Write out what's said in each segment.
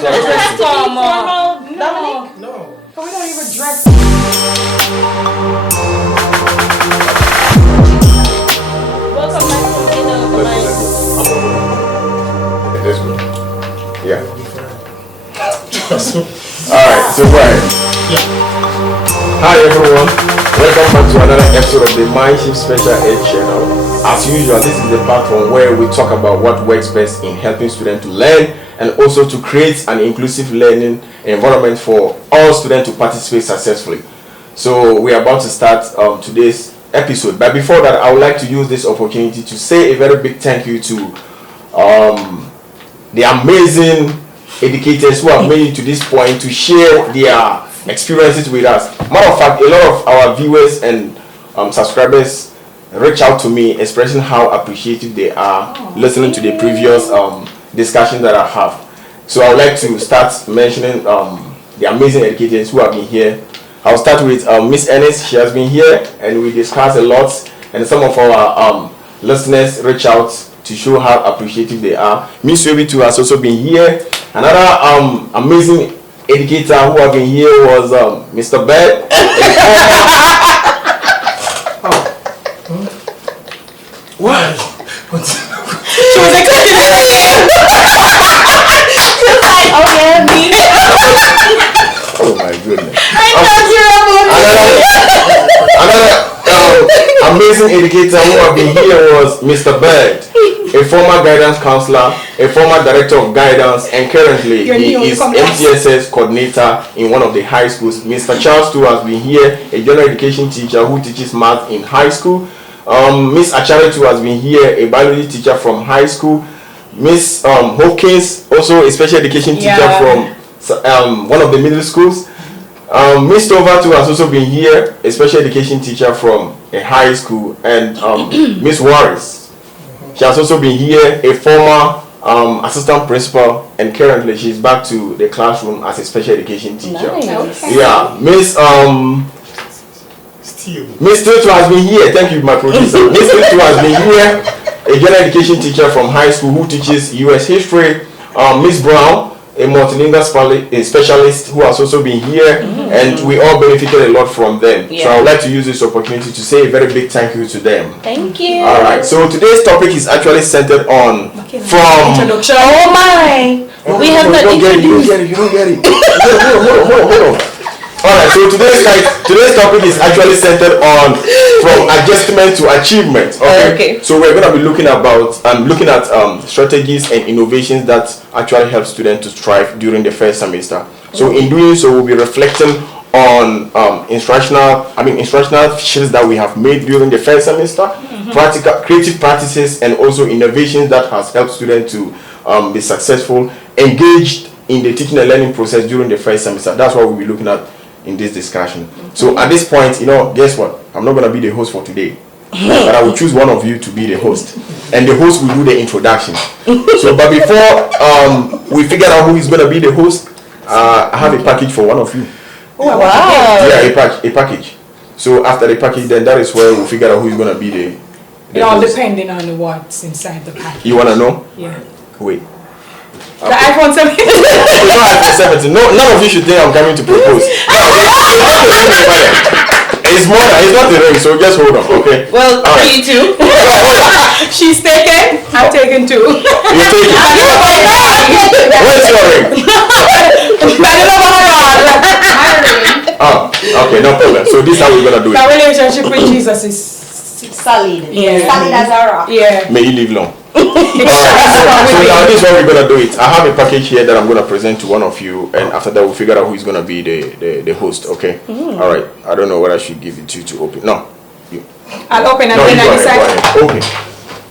No. We don't even dress. That's good. Yeah. Alright, so Brian. Hi everyone. Welcome back to another episode of the MindShift Special Ed Channel. As usual, this is the platform where we talk about what works best in helping students to learn and also to create an inclusive learning environment for all students to participate successfully. So we are about to start today's episode. But before that, I would like to use this opportunity to say a very big thank you to the amazing educators who have made it to this point to share their experiences with us. Matter of fact, a lot of our viewers and subscribers reach out to me expressing how appreciative they are listening to the previous discussion that I have. So I would like to start mentioning the amazing educators who have been here. I'll start with Miss Ernest. She has been here and we discussed a lot, and some of our listeners reach out to show how appreciative they are. Miss Webi too has also been here. Another amazing educator who have been here was Mr. Bed. What? She was expecting to say it. She was like, okay, me. Oh my goodness. Another amazing educator who have been here was Mr. Bird, a former guidance counselor, a former director of guidance, and currently he is MTSS coordinator in one of the high schools. Mr. Charles too has been here, a general education teacher who teaches math in high school. Miss Achare too has been here, a biology teacher from high school. Miss Hawkins, also a special education teacher from one of the middle schools. Miss Tova too has also been here, a special education teacher from a high school. And Miss Warris, she has also been here, a former assistant principal, and currently she's back to the classroom as a special education teacher. Nice. Okay. Yeah, Miss Steele too has been here. Thank you, my producer. Miss Steele too has been here, a general education teacher from high school who teaches US history. Miss Brown, a multilingual specialist who has also been here, and we all benefited a lot from them. Yeah. So I would like to use this opportunity to say a very big thank you to them. Thank you. All right. So today's topic is actually centered on Introduction. Oh my. We have not introduced. You don't get it. Hold on. All right. So today's topic is actually centered on from adjustment to achievement. Okay. So we're going to be looking at strategies and innovations that actually help students to thrive during the first semester. So in doing so, we'll be reflecting on instructional shifts that we have made during the first semester, practical creative practices, and also innovations that has helped students to be successful, engaged in the teaching and learning process during the first semester. That's what we'll be looking at in this discussion. So at this point, guess what? I'm not going to be the host for today, but I will choose one of you to be the host, and the host will do the introduction. So, but before we figure out who is going to be the host, I have a package for one of you. Oh, wow. Yeah, a package. So after the package, then that is where we'll figure out who is going to be the It all host. depending on what's inside the package. You want to know? Yeah. Wait. The iPhone 17. It's not iPhone 17. No, none of you should think I'm coming to propose. It's more than, it's not the ring, so just hold on, okay? Well, All right. you too. She's taken. I'm taken too. You take it. Where's your ring? Oh, okay, no problem. So this is how we're gonna do The it. relationship with Jesus is Solid. Yeah. Solid as a rock. yeah. May you live long. Alright, so now this is how we're gonna do it. I have a package here that I'm gonna present to one of you, and after that we'll figure out who is gonna be the host, okay? Alright, I don't know what I should give it to you to open. No. You. I'll open and No, you then go I ahead, decide. go ahead.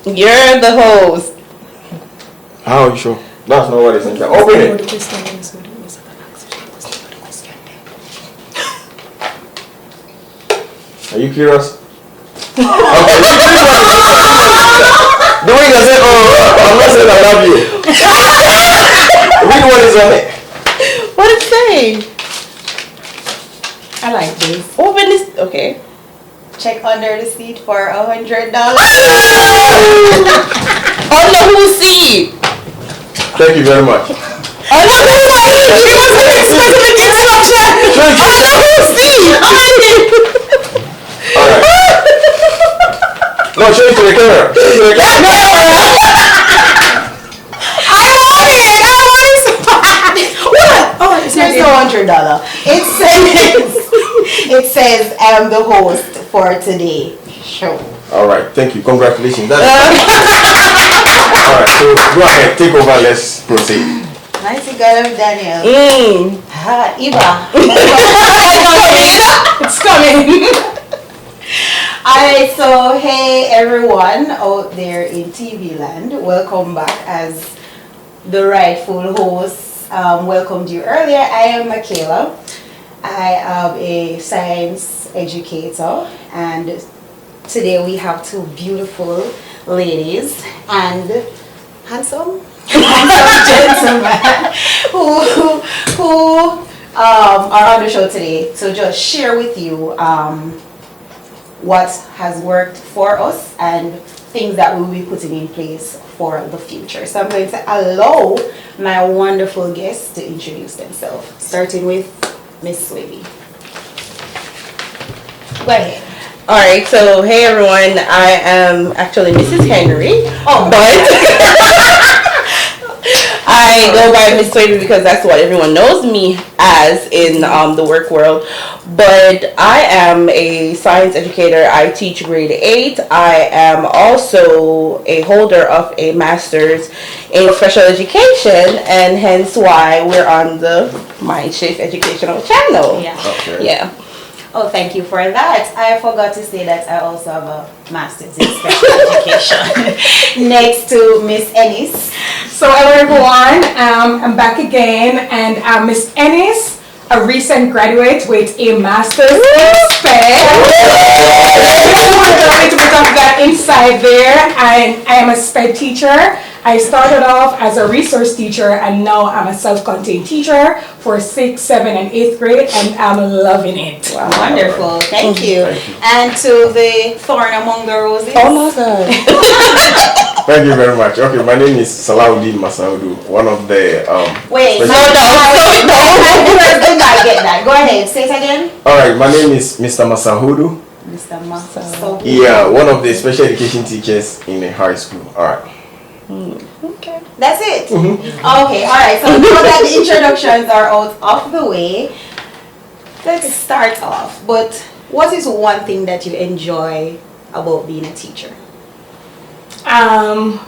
Open. You're the host. How are you sure? That's not what it's in there. Open it. Are you curious? Okay. The way you say, I'm not saying I love you. Read what is on it. What did it say? I like this. Open this. Okay. Check under the seat for $100. On the who seat? Thank you very much. Alright. No, show it to the camera. Show it to the camera. Here's the $100. It says I am the host for today show. Alright, thank you. Congratulations. Alright, so go ahead, take over, let's proceed. Nice girl, Daniel. Iba. It's coming. Alright, so hey everyone out there in TV land, welcome back as the rightful host. Welcomed you earlier. I am Michaela. I am a science educator, and today we have two beautiful ladies and handsome gentlemen who are on the show today to just share with you what has worked for us and things that we will be putting in place for the future. So I'm going to allow my wonderful guests to introduce themselves, starting with Miss Swibby. Go ahead. Alright, so hey everyone, I am actually Mrs. Henry, but I go by Miss Swaybe because that's what everyone knows me as in the work world. But I am a science educator. I teach grade 8. I am also a holder of a master's in special education, and hence why we're on the MindShift educational channel. Yeah. Okay. Yeah. Oh, thank you for that. I forgot to say that I also have a master's in special education. Next to Miss Ennis. So hello everyone, I'm back again, and I'm Miss Ennis, a recent graduate with a master's in SPED. I want a little bit of that inside there. I am a SPED teacher. I started off as a resource teacher, and now I'm a self-contained teacher for 6th, 7th, and 8th grade, and I'm loving it. Wow. Wonderful. Thank you. And to the thorn among the roses. Oh my God. Thank you very much. Okay, my name is Salahuddin Masaudu, one of the Wait, special- I did not get that. Go ahead, say it again. Alright, my name is Mr. Masahudu. Mr. Masa. Yeah, one of the special education teachers in a high school. Alright. Okay. That's it. Okay, alright. So now that the introductions are out of the way, let's start off. But what is one thing that you enjoy about being a teacher?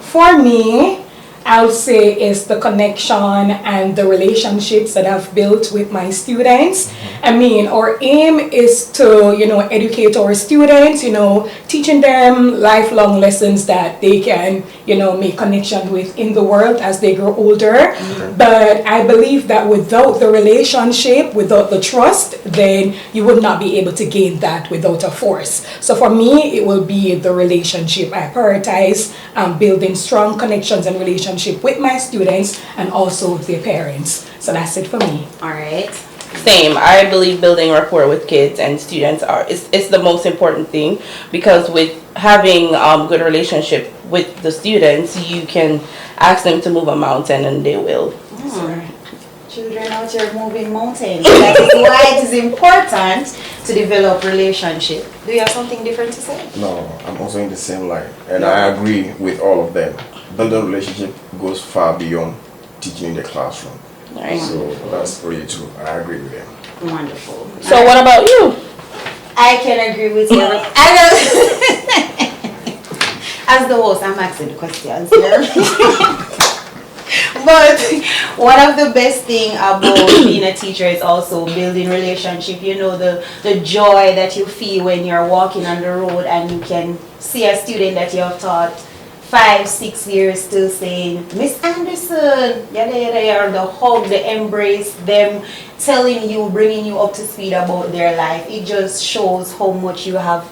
For me, I would say is the connection and the relationships that I've built with my students. I mean, our aim is to, educate our students, teaching them lifelong lessons that they can, make connection with in the world as they grow older. But I believe that without the relationship, without the trust, then you would not be able to gain that without a force. So for me, it will be the relationship. I prioritize building strong connections and relationships with my students and also with their parents. So that's it for me. Alright. Same. I believe building rapport with kids and students is the most important thing, because with having good relationship with the students, you can ask them to move a mountain and they will. Children out here moving mountains. That is why it is important to develop relationship. Do you have something different to say? No, I'm also in the same line, and I agree with all of them. Building relationship goes far beyond teaching in the classroom. Right. So that's really true. I agree with them. Wonderful. So what about you? I can agree with you. As the host, I'm asking the questions here. But one of the best thing about being a teacher is also building relationship. The joy that you feel when you're walking on the road and you can see a student that you have taught 5-6 years still saying, Miss Anderson, yada yada yada, the hug, the embrace, them telling you, bringing you up to speed about their life. It just shows how much you have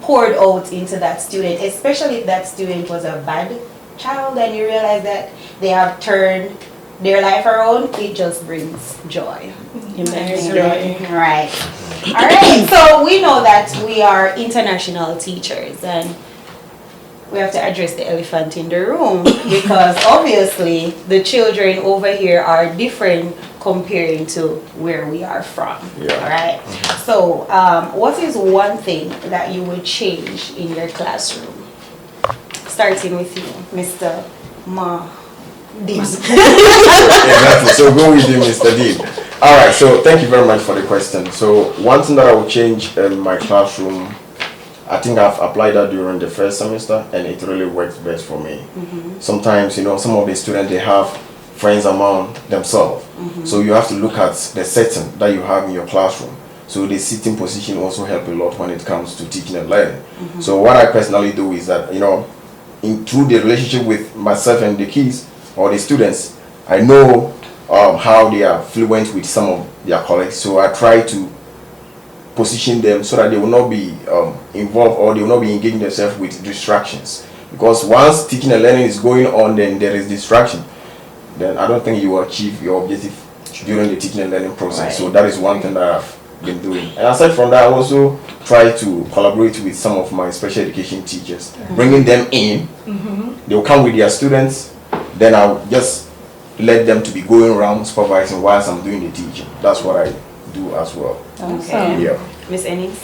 poured out into that student, especially if that student was a bad child and you realize that they have turned their life around. It just brings joy. Right. All right. So we know that we are international teachers, and we have to address the elephant in the room because obviously the children over here are different comparing to where we are from. Yeah. All right. So, what is one thing that you would change in your classroom? Starting with you, Mr. Ma. Dean. Exactly. So go with you, Mr. Dean. All right. So thank you very much for the question. So one thing that I would change in my classroom, I think I've applied that during the first semester, and it really works best for me. Sometimes, some of the students, they have friends among themselves. So you have to look at the setting that you have in your classroom. So the sitting position also help a lot when it comes to teaching and learning. So what I personally do is that, through the relationship with myself and the kids or the students, I know how they are fluent with some of their colleagues. So I try to position them so that they will not be involved, or they will not be engaging themselves with distractions. Because once teaching and learning is going on, then there is distraction. Then I don't think you will achieve your objective during the teaching and learning process. Right. So that is one thing that I've been doing. And aside from that, I also try to collaborate with some of my special education teachers, bringing them in. They will come with their students. Then I'll just let them to be going around supervising whilst I'm doing the teaching. That's what I do as well. Okay. Yeah. Miss Ennis?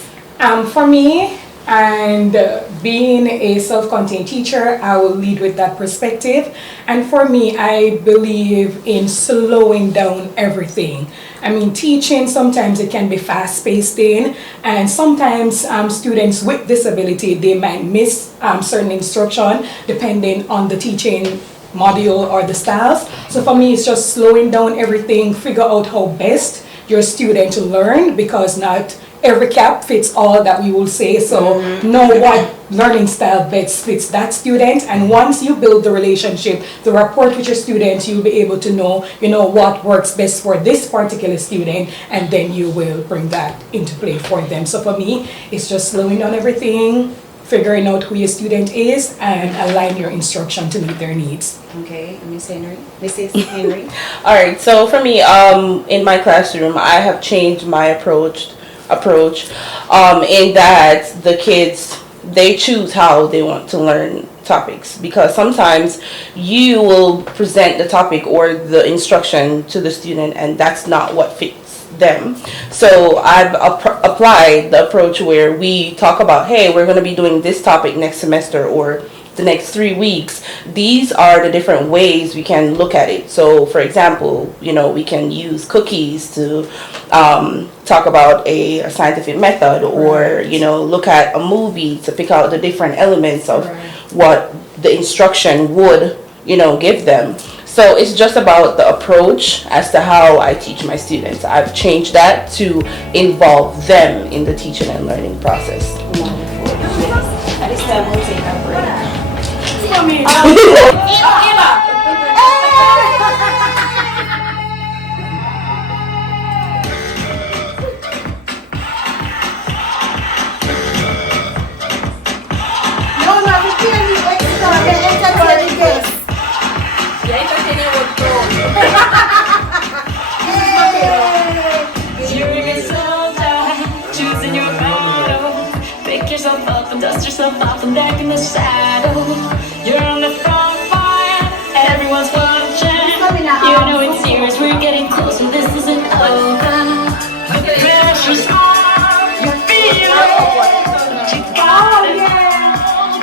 For me, and being a self-contained teacher, I will lead with that perspective. And for me, I believe in slowing down everything. I mean, teaching, sometimes it can be fast-paced and sometimes students with disability, they might miss certain instruction depending on the teaching module or the styles. So for me, it's just slowing down everything, figure out how best your student to learn, because not every cap fits all that we will say. So know what learning style best fits that student, and once you build the relationship, the rapport with your students, you'll be able to know what works best for this particular student, and then you will bring that into play for them. So for me, it's just slowing down everything, figuring out who your student is, and align your instruction to meet their needs. Okay, Mrs. Henry. All right, so for me, in my classroom, I have changed my approach in that the kids, they choose how they want to learn topics, because sometimes you will present the topic or the instruction to the student and that's not what fits them. So I've applied the approach where we talk about, hey, we're going to be doing this topic next semester or the next 3 weeks. These are the different ways we can look at it. So for example, we can use cookies to talk about a scientific method, or look at a movie to pick out the different elements of what the instruction would give them. So it's just about the approach as to how I teach my students. I've changed that to involve them in the teaching and learning process. At this time, we'll take a break. Up and dust yourself off and back in the saddle. You're on the front line, everyone's watching. You know it's serious, we're getting closer, this isn't over. Pressure's on, you feel it, but you gotta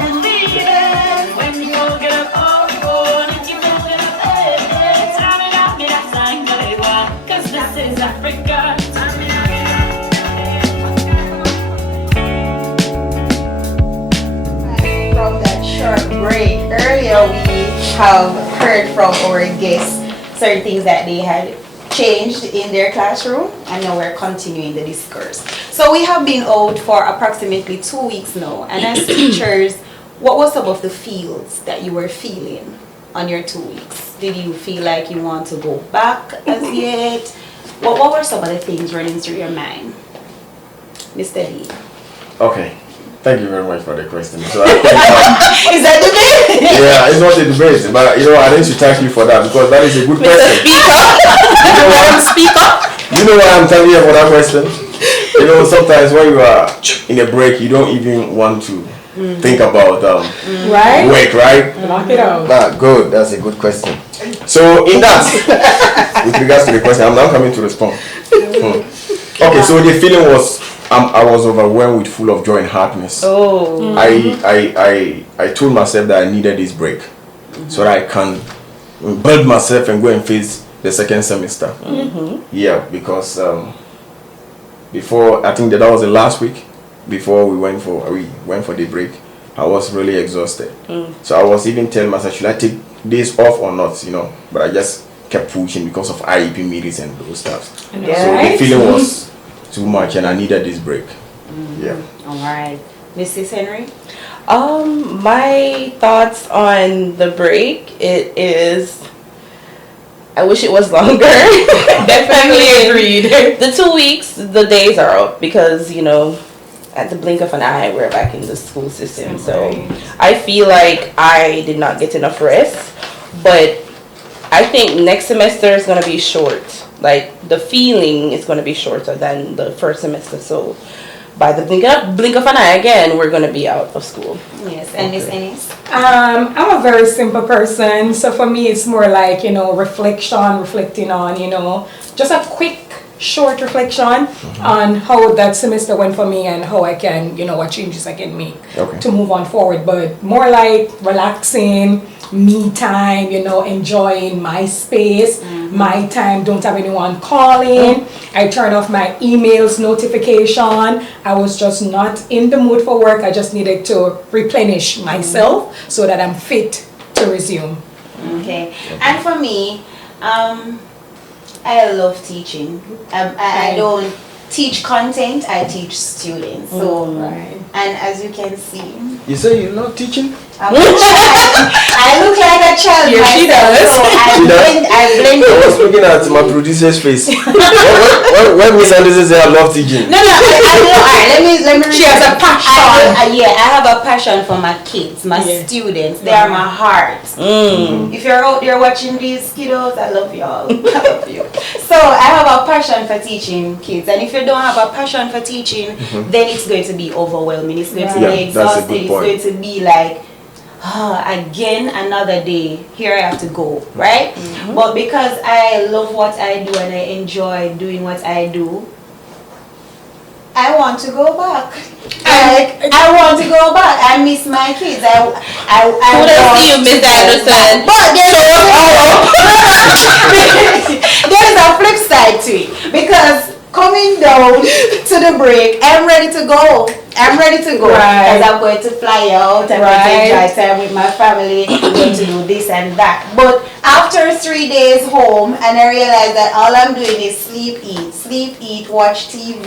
believe it. When you fold it up, and if you fold it up, cause this is Africa. Break. Earlier we have heard from our guests certain things that they had changed in their classroom, and now we're continuing the discourse. So we have been out for approximately 2 weeks now, and as teachers, what was some of the feels that you were feeling on your 2 weeks? Did you feel like you want to go back as yet? What were some of the things running through your mind, Mr. Lee? Okay. Thank you very much for the question. So is that debate? Yeah, it's not a debate, but I need to thank you for that, because that is a good question. You know why I'm thanking you for that question? Sometimes when you are in a break, you don't even want to think about Right? work, right? Knock it out. Good. That's a good question. So in that, with regards to the question, I'm now coming to respond. Okay, so the feeling was I was overwhelmed with full of joy and happiness. Oh. I told myself that I needed this break so that I can build myself and go and face the second semester. Yeah, because before, I think that was the last week before we went for the break, I was really exhausted. So I was even telling myself, should I take days off or not, but I just kept pushing because of IEP meetings and those stuff. So the feeling was too much and I needed this break. Yeah. All right. Mrs. Henry? My thoughts on the break, it is, I wish it was longer. Definitely agreed. The 2 weeks, the days are up because, at the blink of an eye, we're back in the school system. So I feel like I did not get enough rest, but I think next semester is going to be short. Like, the feeling is going to be shorter than the first semester. So by the blink of an eye again, we're going to be out of school. Yes, and Miss Ennis? I'm a very simple person, so for me it's more like, reflecting on, just a quick, short reflection on how that semester went for me and how I can, what changes I can make to move on forward. But more like relaxing, me time, enjoying my space, my time, don't have anyone calling. I turn off my emails notification. I was just not in the mood for work. I just needed to replenish myself so that I'm fit to resume. Okay. And for me, I love teaching. I don't teach content, I teach students. So, and as you can see, You say you're not teaching? I look like a child myself. She does. So I blend. I was looking at my producer's face. When Miss Anderson said I love teaching. No, let me. She has a passion. I have a passion for my kids, my students. They are my heart. If you're out there watching these kiddos, I love y'all. I love you. So I have a passion for teaching kids, and if you don't have a passion for teaching, then it's going to be overwhelming. It's going to be exhausting. It's going to be like, again another day, here I have to go, right? But because I love what I do and I enjoy doing what I do, I want to go back. I want to go back. I miss my kids. I Who does see you, Miss Anderson? But there's a flip side to it, because coming down to the break, I'm ready to go. Because I'm going to fly out. I'm going to enjoy time with my family. I'm going to do this and that. But after 3 days home, and I realized that all I'm doing is sleep, eat, watch TV.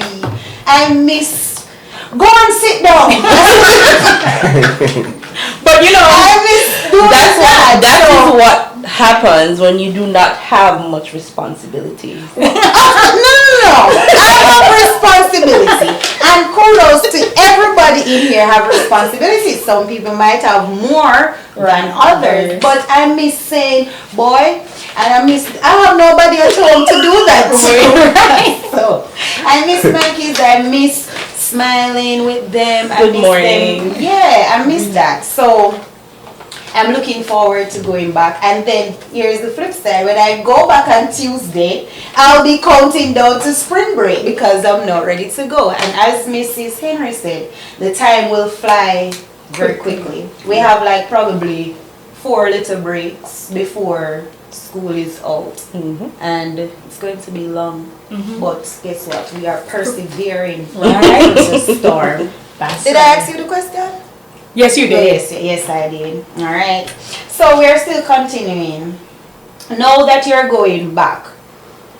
I miss. Go and sit down. But I miss doing that. That is what happens when you do not have much responsibility. No. I have responsibility, and kudos to everybody in here have responsibilities. Some people might have more than others, but I miss saying, boy, and I have nobody at home to do that to. Right? So I miss my kids. I miss smiling with them. Good morning. Yeah, I miss that. So I'm looking forward to going back. And then here's the flip side. When I go back on Tuesday, I'll be counting down to spring break because I'm not ready to go. And as Mrs. Henry said, the time will fly very quickly. We have like probably 4 little breaks before school is out. And it's going to be long. But guess what? We are persevering through the storm. Did I ask you the question? Yes, you did. Yes, I did. All right. So we're still continuing. Now that you're going back,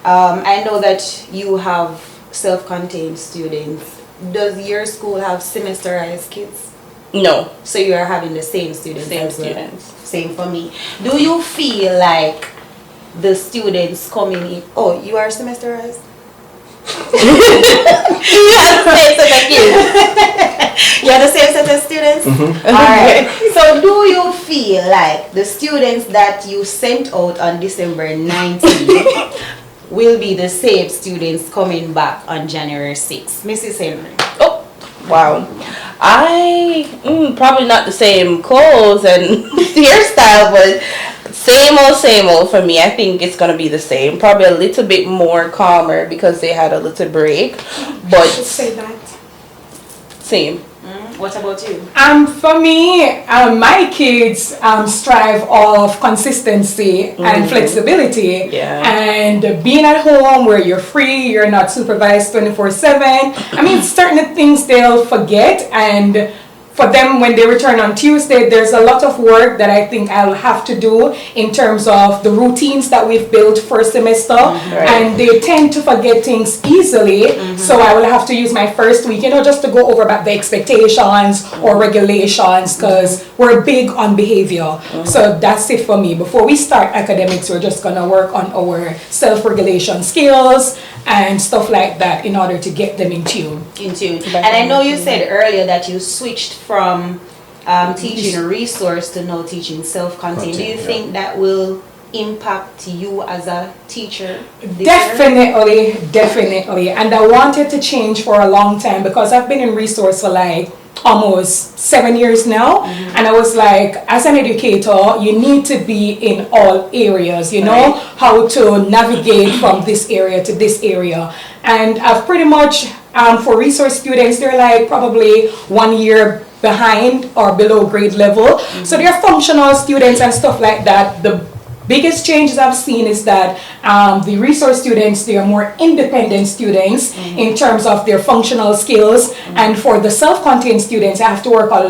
I know that you have self-contained students. Does your school have semesterized kids? No. So you are having the same students? Same as well? students. Same for me. Do you feel like the students coming in... Oh, you are semesterized? You have the same set of kids. You are the same set of students? Alright. So do you feel like the students that you sent out on December 19th will be the same students coming back on January 6th? Mrs. Henry. Oh, wow. Probably not the same clothes and hairstyle, but same old for me. I think it's gonna be the same. Probably a little bit more calmer because they had a little break, but I should say that. same. What about you? For me, my kids strive of consistency and flexibility. Yeah. And being at home where you're free, you're not supervised 24/7. I mean, certain things they'll forget, and for them, when they return on Tuesday, there's a lot of work that I think I'll have to do in terms of the routines that we've built first semester. Right. And they tend to forget things easily. So I will have to use my first week, just to go over about the expectations or regulations, because we're big on behavior. So that's it for me. Before we start academics, we're just going to work on our self-regulation skills and stuff like that in order to get them in tune. And I know you said earlier that you switched from teaching a resource to now teaching self-contained. Do you think that will impact you as a teacher? Definitely. And I wanted to change for a long time because I've been in resource for like almost 7 years now. And I was like, as an educator, you need to be in all areas, how to navigate from this area to this area. And I've pretty much, for resource students, they're like probably 1 year behind or below grade level. So they're functional students and stuff like that. The biggest changes I've seen is that the resource students, they are more independent students in terms of their functional skills. And for the self-contained students, I have to work a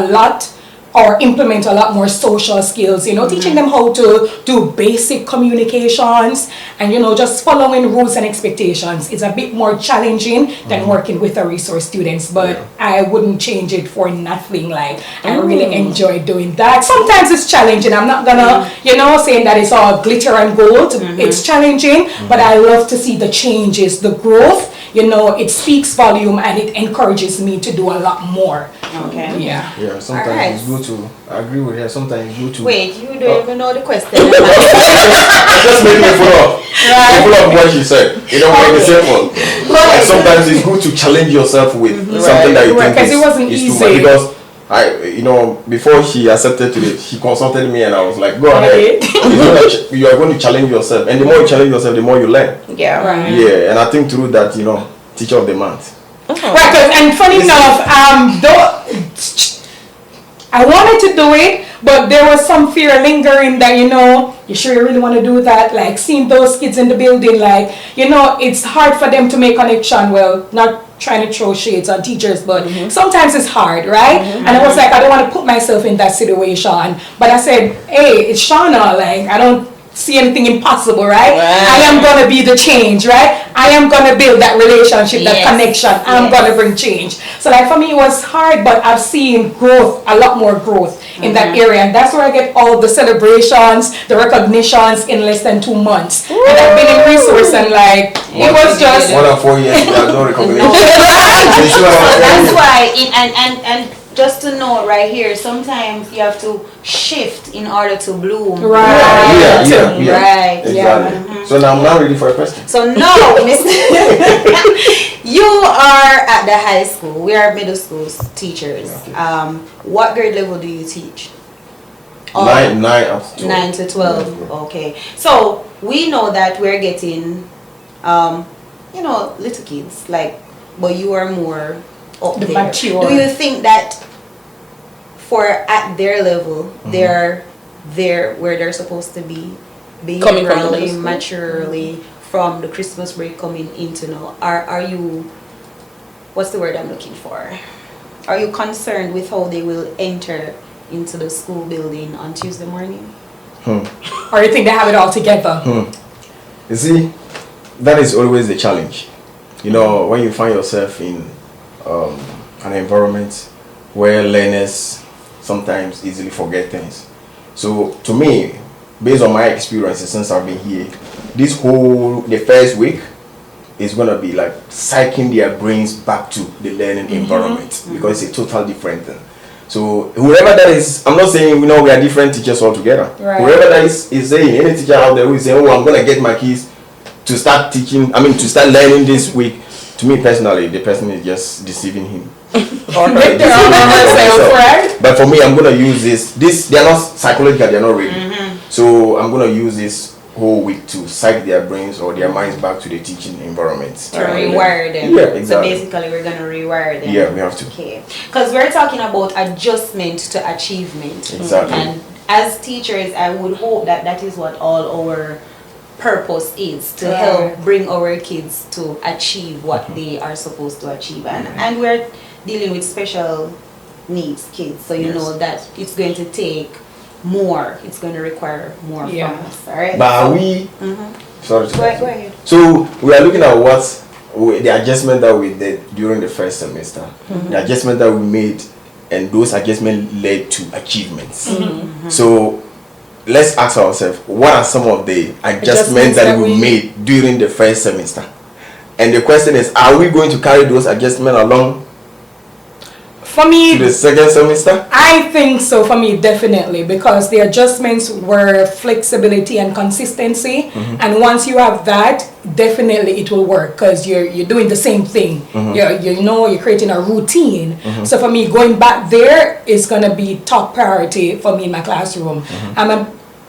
lot or implement a lot more social skills, teaching them how to do basic communications and, just following rules and expectations. It's a bit more challenging than working with the resource students, but I wouldn't change it for nothing. Like, I really enjoy doing that. Sometimes it's challenging. I'm not gonna, saying that it's all glitter and gold. It's challenging, but I love to see the changes, the growth. It speaks volume and it encourages me to do a lot more. Okay. Yeah. Yeah, sometimes it's good to, I agree with her, sometimes it's good to... Wait, you don't even know the question. Just making me follow up what she said. When it's simple. And sometimes it's good to challenge yourself with something that you think it wasn't is easy. too much. Because before she accepted today, she consulted me and I was like, go ahead. You are going to challenge yourself. And the more you challenge yourself, the more you learn. Yeah. Right. Yeah, and I think through that, teacher of the month. Right, and funny enough, I wanted to do it, but there was some fear lingering that, you sure you really want to do that? Like, seeing those kids in the building, like, it's hard for them to make connection. Well, not trying to throw shades on teachers, but sometimes it's hard, right? And I was like, I don't want to put myself in that situation. But I said, hey, it's Shauna, like, I don't see anything impossible, right? I am going to be the change, right? I am going to build that relationship, that connection. I'm going to bring change. So like for me, it was hard, but I've seen growth, a lot more growth in that area. And that's where I get all the celebrations, the recognitions in less than 2 months. And I've been in resource and like, it was just... 1 or 4 years, there's no recognition. That's why, and just to know right here, sometimes you have to shift in order to bloom. Right. Yeah. Right. Exactly. So now I'm not ready for a question. So no, Mr. You are at the high school. We are middle school teachers. What grade level do you teach? 9 up to 12. 9 to 12. Okay. So we know that we're getting, little kids. But you are more up there. Mature. Do you think that for at their level, they're there where they're supposed to be, behaviorally, maturely, from the Christmas break coming into now? Are you, what's the word I'm looking for? Are you concerned with how they will enter into the school building on Tuesday morning? Or you think they have it all together? You see, that is always the challenge. When you find yourself in an environment where learners sometimes easily forget things. So to me, based on my experiences since I've been here, the first week is going to be like psyching their brains back to the learning environment, because it's a total different thing. So whoever that is, I'm not saying we are different teachers altogether. Right. Whoever that is saying, any teacher out there who is saying, I'm going to get my kids to start teaching, to start learning this week, to me personally, the person is just deceiving Or They don't know herself, right? But for me, I'm gonna use this. They are not psychological. They are not ready. So I'm gonna use this whole week to psych their brains or their minds back to the teaching environment. To rewire them. Yeah, exactly. So basically, we're gonna rewire them. Yeah, we have to. Okay. Because we're talking about adjustment to achievement. Exactly. And as teachers, I would hope that that is what all our purpose is, to help bring our kids to achieve what they are supposed to achieve. And we're dealing with special needs kids, so you know that it's going to take more, it's going to require more from us. All right. But are we sorry to go ahead. So we are looking at the adjustment that we did during the first semester, the adjustment that we made, and those adjustments led to achievements. So let's ask ourselves, what are some of the adjustments that we made during the first semester? And the question is, are we going to carry those adjustments along for me to the second semester? I think so, for me, definitely, because the adjustments were flexibility and consistency, and once you have that, definitely it will work, because you're doing the same thing. You're creating a routine. So for me, going back there is going to be top priority for me in my classroom.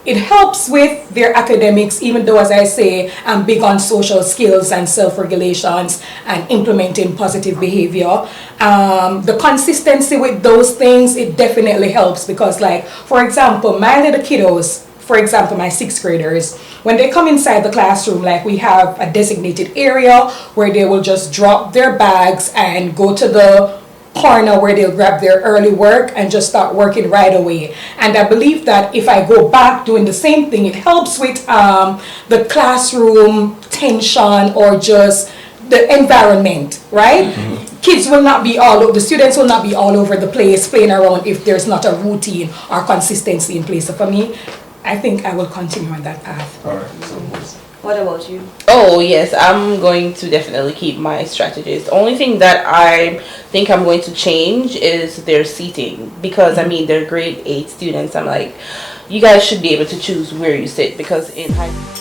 It helps with their academics, even though, as I say, I'm big on social skills and self-regulations and implementing positive behavior. The consistency with those things, it definitely helps, because, like, for example, my little kiddos, for example, my 6th graders, when they come inside the classroom, like, we have a designated area where they will just drop their bags and go to the corner where they'll grab their early work and just start working right away. And I believe that if I go back doing the same thing, it helps with the classroom tension or just the environment, right? Kids will not be the students will not be all over the place playing around if there's not a routine or consistency in place. So for me, I think I will continue on that path. All right. So what about you? Oh yes, I'm going to definitely keep my strategies. The only thing that I think I'm going to change is their seating, because I mean, they're grade 8 students. I'm like, you guys should be able to choose where you sit, because in high school.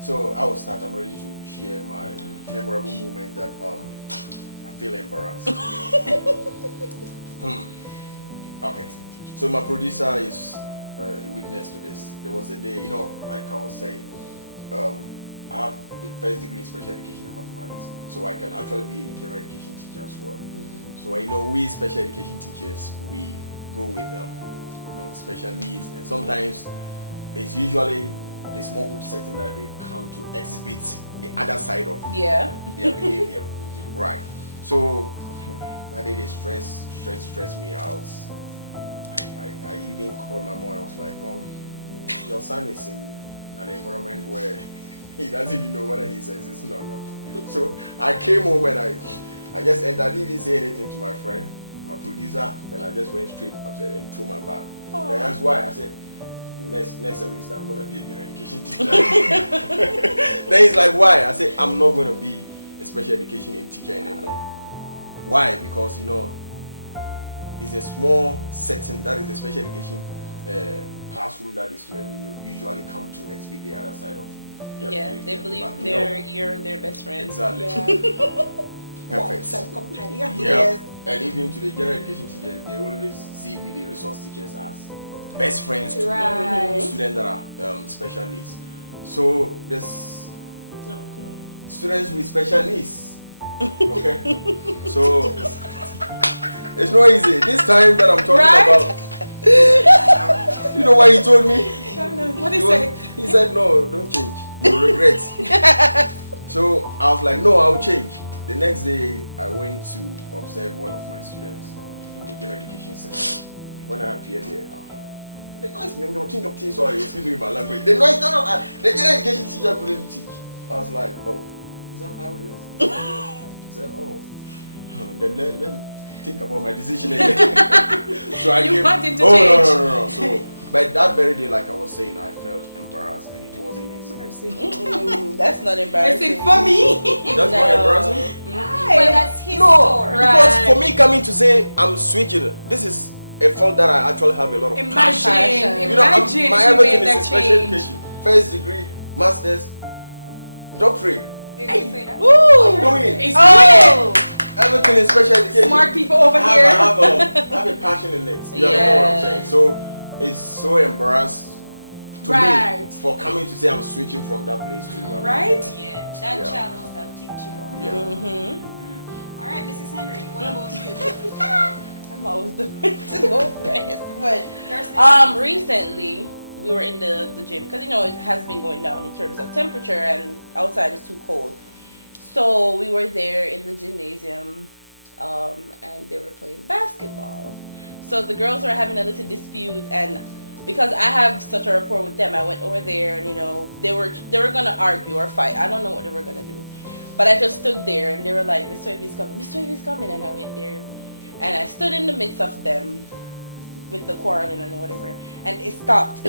So I will start. I'm ready to share my memorable moment that I feel embarrassed. Okay. So my producer is a witness to this. There was a day, like I was saying, I have a first degree in special education and mathematics, so I can actually be a general education teacher as well. So I know we special education teachers, we go with special needs, and sometimes it's usually the small group setting that they come to exhibit the other side of their behavior. Right. So that day they stress me out. I even called my mom and I was like, Mom, your son is in an environment where he doesn't even know whether he says it's or not. So I came home and I just entered. I didn't say anything to my friend, my producer, and I just went straight upstairs and threw my bag. They asked why. I said, next semester I'm going to be a general education teacher. Then he's like, why? I said, I'm not going to be a special education teacher anymore. Why? Because it's a small setting, that is a special education classroom that the students usually come to exhibit the other side of their behavior. They believe you're their best friend. Exactly. Perfect. Yes. And even to the general education teachers, they always see we the resource teachers as best friends to students that are special needs. So there's students with special needs. Okay? So it's not easy. This time that I'm talking about, you know what he told me? What did he say? He said, no, don't change. You'll regret. So I was like, no, I'll change. The next day, I went to observe one of my students in the general education center. When I appeared there, the noise, sorry, excuse me my language. The noise, the general education teacher couldn't teach. I was like, oh, is that how it is? I said, oh, then let me think about my decision again. So I wanted to change. No. So, but that very day, like I was saying, I felt embarrassed and it wasn't easy. That's not embarrassing. For me. That's not embarrassing? Well, that's his story. Because for me coming to say I'm switching, this is it felt that I actually have a lot of passion. Imagine You know, my you everything made that is special change. education. First degree, masters, doctorate. Woo! I'm doing It's everything is special education. smart people over I here. have a passion in it. You understand what I'm saying? So it's so embarrassed to me for coming to say I'm switching from that place to Right? Yeah, that child must have ticked you off. Yeah. All right, Mrs. Henry, what about you? I'm always the one to go first. But You're saying recently we were in the gym because it has been going down in terms of temperature and outside is too cold. So we were there in the gymnasium, and they were playing basketball. So the girls were having a little dispute, and because I have such a rapport with them, I went over there and they were gonna argue or fight. I don't know what they were gonna do, but I just stood there and they were like, "Mr. Wavy's coming, Mr. Wavy's coming," and I went there and I stood in the midst of them with the quarreling and whatever, and it stopped.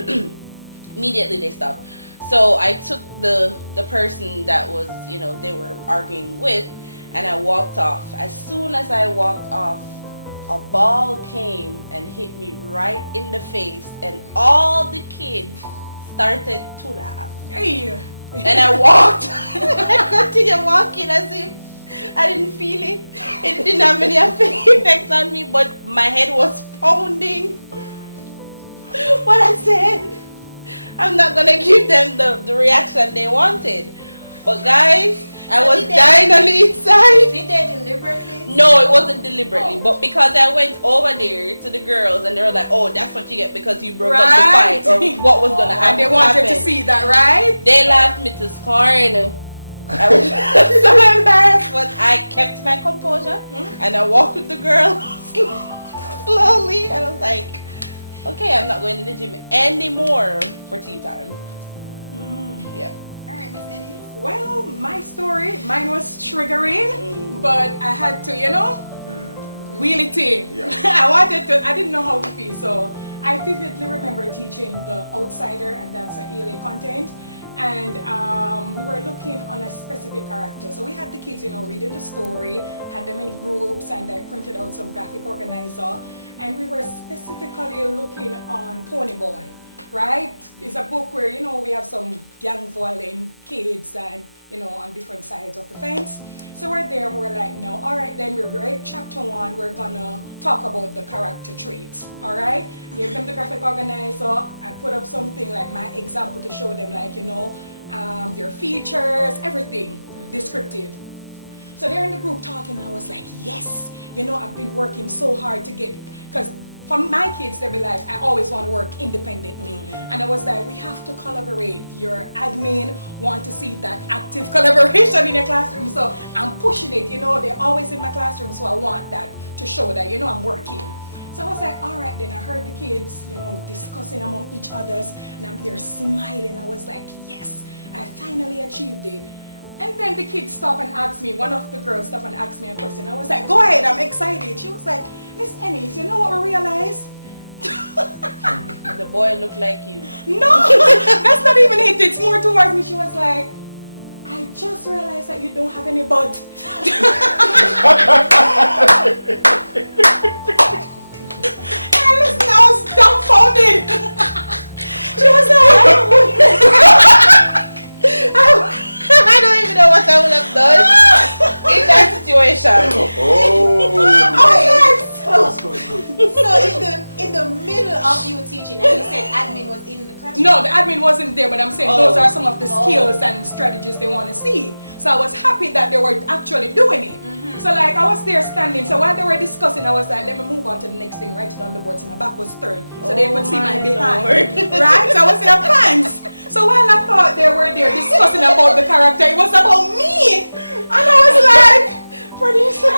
Immediately they stopped. So I took the person that was they were arguing with, and I walked off. As soon as I walked off, a ball came and hit me right in the face, and all the kids started to laugh. Hey. And I walked. I continued walking as if I didn't feel it. It didn't have any effect on me, but my head was pounding. But I said, I'm not gonna give them the reaction they wanted. But guys, I was dying on the inside. Did they deliberately? No, it wasn't deliberately, but because I went over there to the girls and they were like, "Oh, that's what you get because you broke up the fight," or what was gonna happen. And they wanted to see that, right? They laughed me to scorn. I was so embarrassed, but I kept my composure and I walked with the girls slowly, and I was like, "Okay, I'm not going to the gym anymore for tea time." Yeah. All right, Miss Annie. Well, mine was triggering, but I had to, wheel it in. Yeah. I didn't know how to feel, so I vividly remember teaching The Outsider, and that's an ELA content. And we were looking on a specific character. So we had the kids, reading the story, had them in groups, and I printed out some graphic organizer. And we were specifically looking on Pony Boy, right? It's a book where, we have some young violent kids and, on different sides of the fence. So we're there and we're like, no, all right, then we read chapter 1, we're gonna talk about the character traits, all right? Gave them the graphic organizer, I put up something like my example to show them like, their features, everything, descriptive. So they're in the group talking and I was like, yes, I've been working so hard to get, because for my kids, they'll be like, I always want to work independently. And I was like, we have to collaborate. Your admin want to see that active collaboration in your classroom. So I'm pushing it, they're always in my classroom. So I want that to show that, I'm working. So I was like, all right, then I heard the kids, discussing among each others, and I'm there smiling. I was like, yes, I finally achieved it. And then the kids stop and ask me, one of the girls stopped and asked me a question. I was like, go ahead, I'm excited. She was like, Miss Ennis, you know what we realized? The boy looked like you. No, that's not even it. It's more towards me. She was like, I just realized that you don't have any butt. And listen, I was dumbfounded. She was like, I don't even know what I would have done in that situation. So in the middle of you teaching, and you said admin was in the classroom? no, the admin wasn't there, but I'm saying those are some of the skills and strategies they want to see. So I was happy that they were actually doing it. So like I was there standing, so while they were discussing, I was like, let me move on to the next thing, write it on the board. So my back was turned, so they could see my behind. Right? So I was in a pants. So while I thought they were there discussing about the character, it was about me. And I was like, producer.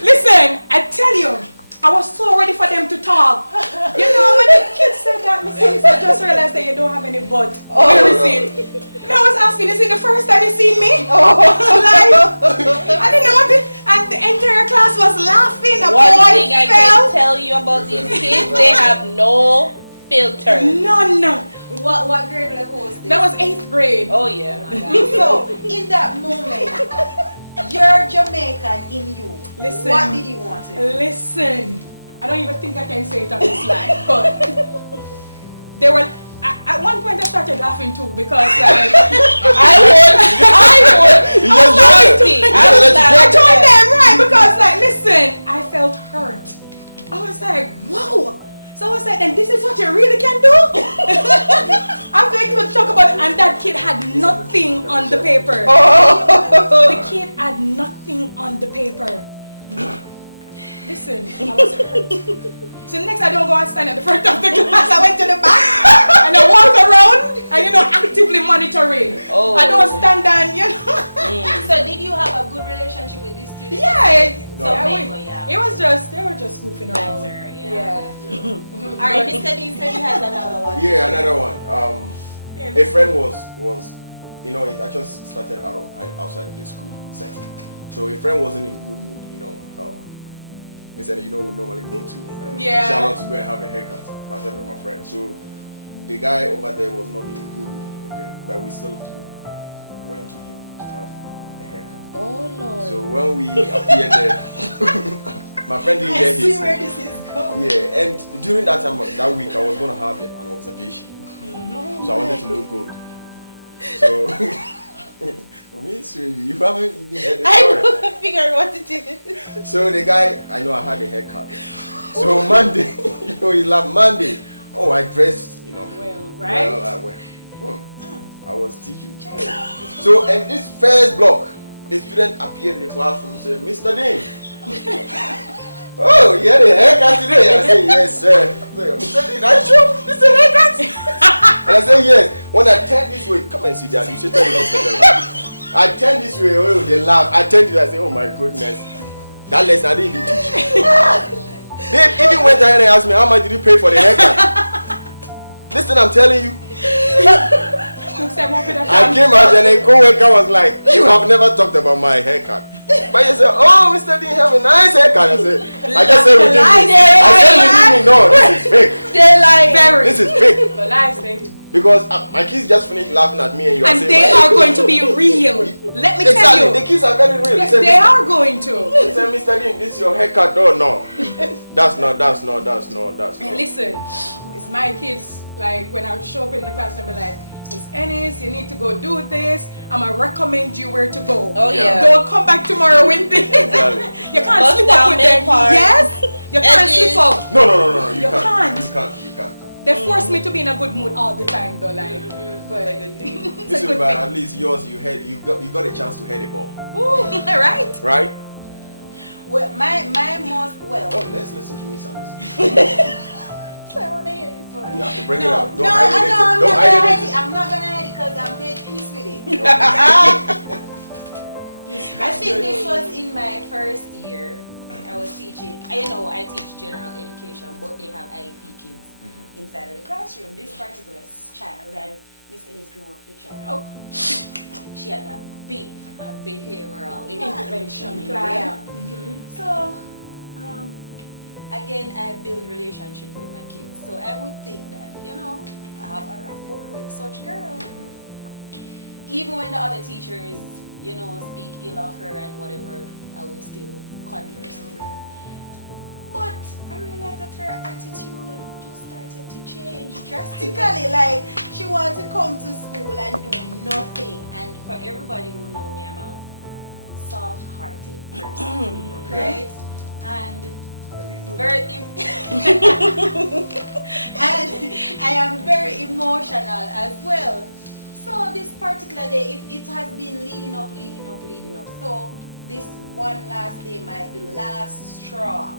Listen, I tell you, I was so ready for them to talk. When the kids said that, Miss Ellis, I just realized that you don't have any butt. Where is it? And I was asking, is it the first time you seen me? Like, I didn't know what it, and the entire class was laughing. The One boy thing I can tell you about these kids, they have no filter. None. What grade level was this? That was 8th grade. Oh yeah. So in that moment, your Jamaican in you, Listen. what did you want to do? Listen, I don't even think I can say it on this line, but they were. At one point, I started laughing too because, like, I told them right because, like, listen, I felt hurt. I was like, whoa. So I was like, and this is what you really can do? I'm going to talk about it, and that kid had nothing on the paper. The kid had nothing on the paper. Listen, I was hurt. So next I don't go and stand at the front of the class. I went to the back and I walk around and actively monitoring. I don't stand and So did you have a good relationship with these students? Yeah. It was just they were just goofing around. Yeah. Alright, Mr. Dean said he has another one. Yeah, another one. A friend was it actually started outside the school setting. So a friend wasn't in good mood, he said, we normally go to Charlotte to go and have a haircut, myself and my friend. So the guy over there was not in good mood, okay, but we still went to him to have a haircut. Oh Lord. So when we appeared there, my friend didn't get his. I see where this is going. Yeah, and during that time, that week, I was going to have an observation. So I wanted to look good. So, you haven't even heard the story. I couldn't figure out what it is. So the guy, I know I had a haircut. So Monday, he's like Monday. Oh, I dressed, Well, right? I was teaching. So, and this first block, the student appeared in the classroom and said, Mr. Dean. Oh, you had a haircut today? I said, yes, sir. Mr. Dean, are you sure this is a haircut? And I said, yes. When I turn this way, come and see that. You should tell me Mr. Dean. I turn this way, they laugh. I turn this way, I say, oh my goodness. That lesson I didn't even teach. They even went ahead and asked me, how much did you pay for the haircut? Listen, I'm telling you. I came out and a co-worker was like, you have never talked about my haircut. But you said, oh, Mr. Dean, have a nice haircut. I just said, no, this is fake. They're like, this is fake. The lies they do. Because my kids just finished laughing at me and you are and saying, they are going to be real. Let me tell you. The kids are very real. Yes, they are going to. He said, Mr. Dean, this is your haircut. Oh, no. That's not. And listen, it's my kids, like when I show up in the class and be like, Miss Ennis, you need to go do this. I'm going to recommend you where to go. Oh, yeah. Don't come back tomorrow with this. Exactly. You can't slip up with them. Yes. You can't slip up. No. You can't. You can't. They force me to be in a good mood all the time, though. Like, but this is about at least yours. You got a chance to head a ball. Ooh, right. Right. Well, my most Oh, let's listen to Miss Anderson. I want to hear this one. You have to bring it up. Don't I'm hide it. I'm not gonna hide it because I'm made peace with it. I think this was in my first year. I was teaching. I teach general education, but they have IEP kids inside of the classroom. This particular child, and Miss Ennis knows the child. She has a behavioral intervention plan. plan. So, again, I build relationship with my kids. So I would think that, I have a rapport with such girls. Even when the other teachers, speak ill of her and whatever, I would still converse with her. But I realized that her attitude just started to change drastically. Like, she wanted to come to school and do nothing. And for everybody who know me, I'm a soft-hearted person. Right? And and I am very emotional as well. So this particular day, it has been leading up. So this one last day, the last straw,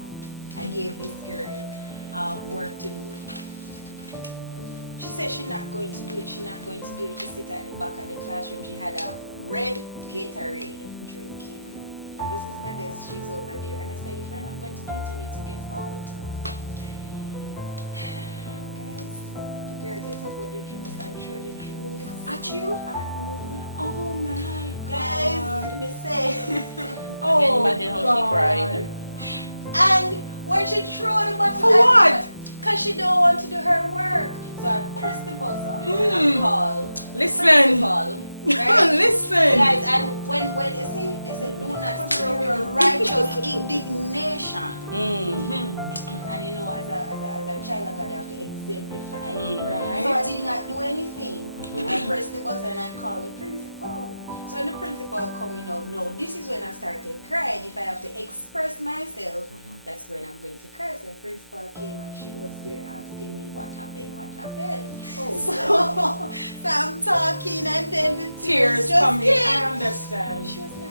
I gave this girl work to do. She said she's not going to do it. She sit at the back of the classroom. She had a red Gatorade drinking. And this is my desk. She's over there. And I said, if you're not going to do it, you need to get out. Guys, the girl gets up with the juice and throw the juice At you? Oh my guys, God. let me say. I can imagine how she cried. And when she threw the bottle, For what? Because she don't want to do her work. So I pressed the buzzer and I called. Listen. Principal, right? Listen. Guys, and when they say do not stir your righteous indignation. And you know, as a child of God, I have to exemplify. Right. So I did not do anything. I pressed the button and I called the principal. So when the principal coming out, no, this is when I started crying. If I have to express myself, that's when I'm going to cry. So the principal came and she was there asking me what happened. Oh, so I'm talking and then the tears just coming. came. I understand. She was like,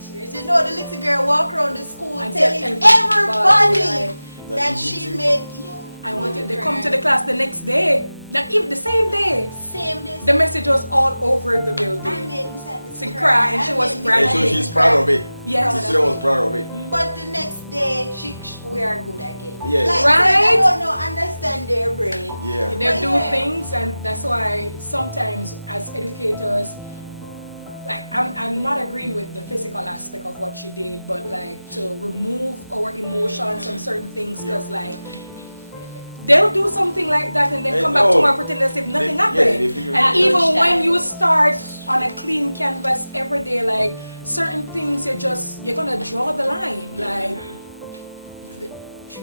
tears. You know, the little girl walk around the school And telling tell everybody that she she beat made. I wanted to come to the class the next day. Even the same day. Same day. The message was all over the building. I made Miss Alice She cried and she was And bragging. so she's proud of it. Yes. The student was proud of it. But the next day, we are good again. Yeah. Like, Right? I don't know, understand their brain. Yeah. They do things, and that's why sometimes as educators, like I'm not agreeing with the physical aspect of what she did, but like to remove our emotions from certain things, because like they'll do something like that and then come back tomorrow pretend as if nothing happened. And even when you start on a clean canvas every day, like certain things you're gonna draw the line. Like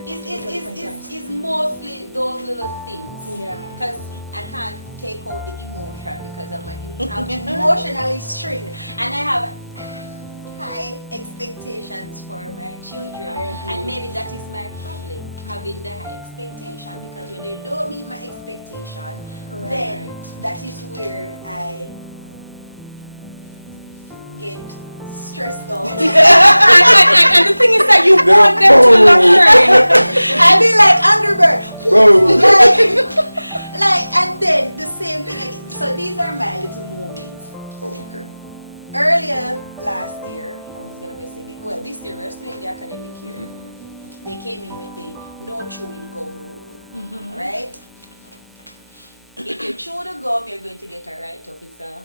it's mostly those little things. Yeah. Because I can't take out the emotion because I'm emotionally strained and I have high expectations for my children. And maybe that is my problem, having the high expectation, because when they don't meet my expectation, then that is where I get stressed out. and the thing is that you want them to learn. I be like Angry Bird. And then the same thing again. So these are my little moments. Oh, okay. Earlier last year, I was gonna say, this year we're still in the academic year. They came in with the no chewing gum rule, right? If you chew the gum, you're going to get a write-up. It's a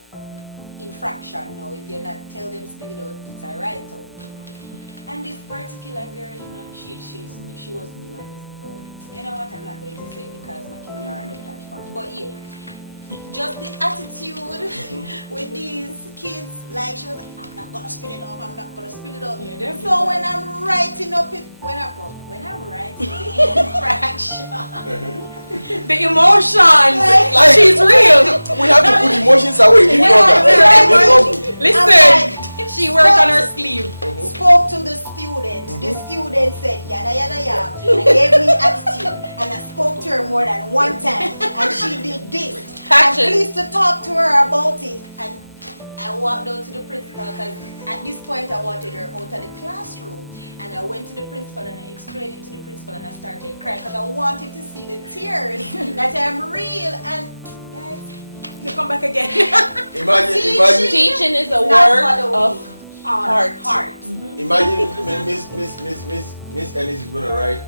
infraction now. If you're not tell them spit it out, it's a write-up. And this particular girl, you know, she was new at it. But you know what? I'm not going to say because my kids are on the platform. But yeah, just the attitude with these kids, like she was like, I'm not gonna spit it off. I'm not gonna spit it off. Yeah, so when I'm writing up it, when I'm writing the infraction, the emotions, like, she's real. We have to put emotions away. Listen, she worked on her sleeve. Spoke to the student. The student said yada yada yada and gave me attitude. And I spoke to her more than one time, and she did this. I'm pleased to talk to her about it. And I walked out to the principal because at this point I wanted her out of the classroom. And I went to the principal and I explained it to the principal and I started crying because I wanted to see the tears that I'm real. And guys, you come back again. Imagine. Teaching is a work of heart. Imagine Miss Ellis is gonna write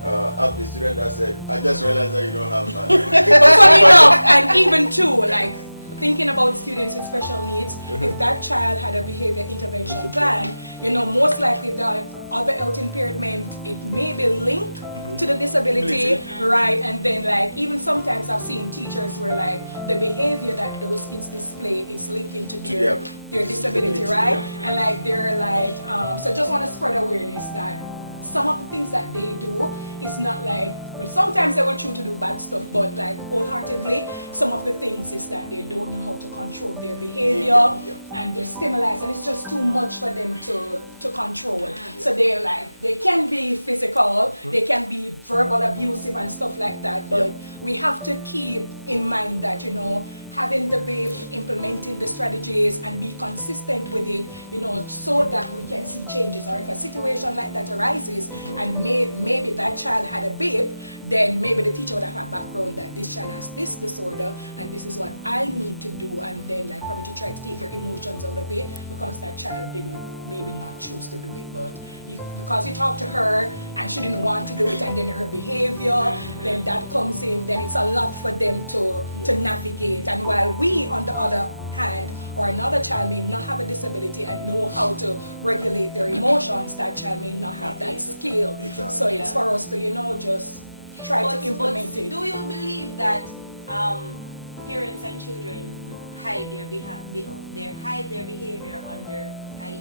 up the student that said, I just realized that you don't have money. But funny enough, and even too, like thinking about students with special needs, if that child had a behavior intervention plan, you know, most likely if they have other health impairment, it may be linked to the disability, right? And then like even sometimes I've seen teachers where like the behavior that those kids display is linking to their disability, right? And like they're like, so just want to spread awareness that some of the things that they do is not like, well, sometimes they will choose to do bad stuff, but like wholeheartedly, some of the things is that they don't know how to control their behavior and their stimuli, and it's just too much for them to control. So they're like, they can be physical, they can be verbal abusive and stuff like that, but we have to keep in mind that, you know, having the babe implementing the strategies and be consistent with it, you know, so that we can see changes. Or if a situation like that arises and maybe that child had a babe, then maybe the teacher would have a background that this child has this disorder and this is what I need to do, and then like probably to try to take your emotions out of it because that child didn't maybe not choose to do it, but because you talk to her and she didn't want to do it, and then her behavior, then that comes in, then it's a lot for them to navigate. And while we, on the other hand, or another child may not have a disability and know how to regulate their emotions, that child may not have that skill. Exactly. So it's for us to, you know, just try to implement it. Do you believe that parents and children hide their behavior under IEP?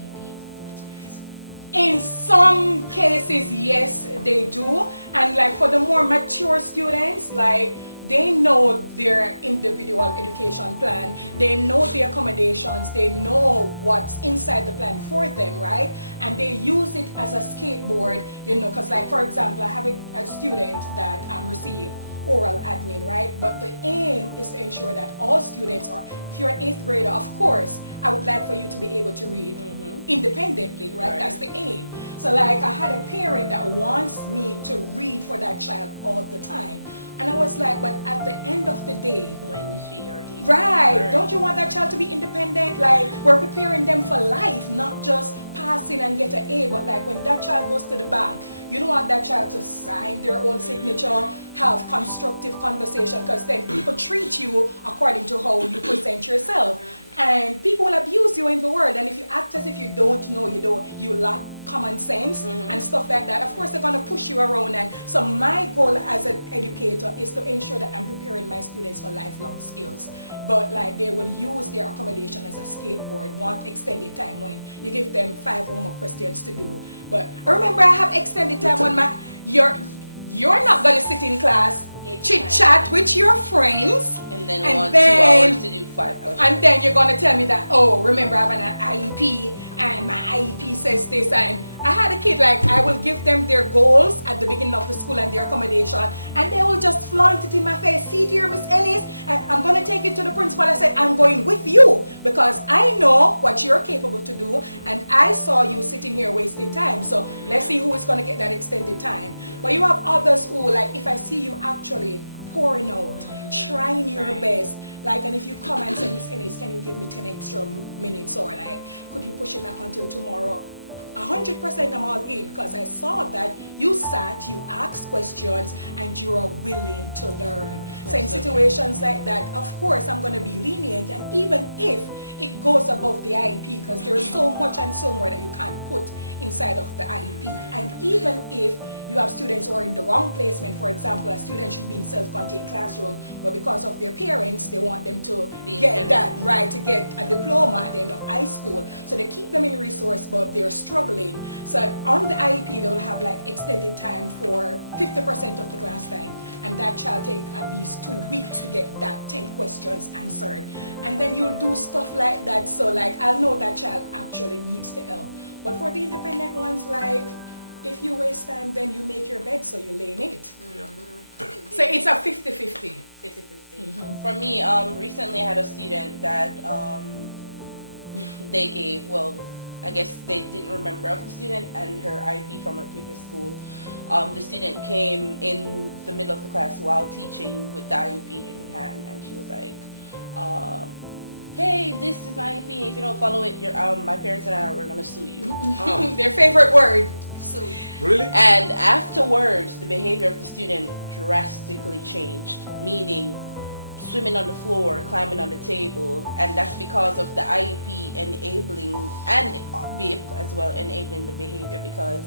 In some cases, yes, they do. And like for the more mature students, like they know their individual education plan, they know the accommodations, they know what's inside the plan for them, right? And they use it as a skateboard, because like for example, I have a student that received oral admin, right? But the aim is to ensure that all students, or if you're an 8th grader, of course, I would like for you to be able to read independently, right? That's the aim. So like I had a parent that wants me to read for that child all the time. And I was like, but at the end of the day, When she or he right, don't you want that child to be independent? Like we're preparing them for life, not just passing and get an A, but like when that child goes to the bank, you don't want that child to sign their own signature, have constructive conversation, because then people treat you according to how you present yourself. And people will abuse you in the world, and if you act as if you don't know, you lack common sense and stuff like that, of course they're gonna push you around. And so my goal as an educator is to ensure that I'm preparing my students for lifelong skills. But like they will use their accommodation as a skateboard, want extended time when you give them 5 homework questions to do. But remember, I have extended time when you're not gonna sit in class, chit chat with your friends, and then want 2 hours to do 5 questions. and then you're gonna tell me that, oh, remember I have an IEP and my IEP says this. And I had a kid, like I will give them their goals at the beginning of the school and their accommodation, and they will just flaunt it in my face. See dear Miss Ennis, I'm gonna take it to the principal. I said, I'm going with you because I know what you're capable to do, and I saw you sitting here wasting time. So let's see who is gonna get that extended time. But you have others who, like, if I see you actually pouring out, trying your best, like, and if you come and say, Miss Ennis, can you give me 10 extra minutes, or like, could you push it back until tomorrow? 100% I'm all in, because I saw that you sat, you asked questions, and you are willing to learn. So in situations like that, of course, I'm going to be lenient, and even if it goes above the IEP, because there's so much and so more that you can't put inside of the IEP, and even if you have students who are in the wrong placement, for example, a student should be in self-contained classroom, but because of their parents, they want them to get that, right, to get a diploma at the end of high school. So they keep them in resource, but they're struggling. So on the IEP, they will have like extended time for 50% of the class time, and that child take at least 2 weeks to get that 10 questions answered. And then you'll do stuff like that, so like I'll know that child actually needs the help. But for the independent ones, like, if you waste time, then you make your bed, so you lay in it. So it's a 50-50. For me, recently I had a student that they gave, well, I guess they didn't remember of the student and her IEP from her previous school. The student came in the middle of the class while teaching with the IEP in hand, and she was like, hey, this is my IEP. If you don't follow it, my parents and I are gonna sue you. Their favorite word. So Really? And afterwards, the behavior of the student drastically changed, meaning swimming on the floor, climbing on the table, and that's because of the IEP enabling, and BIP as well, enabling the behavior, because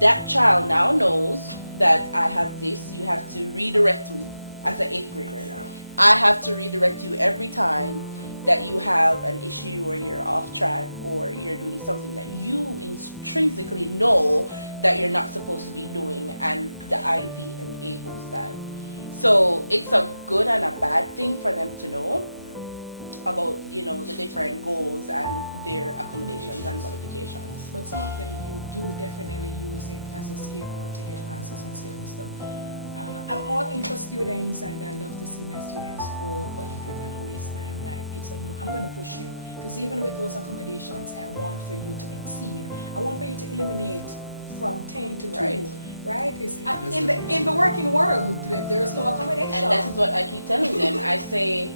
that child now knows that I have this, you have to redirect me as an 8th grader. I have to redirect you every time that you have an issue or you're off track or you're doing something that you intrinsically know that you're not supposed to be doing, and the IEP enables that. So it's a good and a bad thing for them to know about, the different goals and their accommodations and modifications. But some of them, you do definitely use it as a skateboard to get passes with certain stuff. I'm all in for students, and I love to see my students grow, but if you're going to waste time, like, it's a no. I'm going to push you, because even with those accommodations, I want for you to exceed. I want for you to eliminate from 10 to 2. Right? It's in the working world, there's no accommodation. And that's what I keep telling them. I say,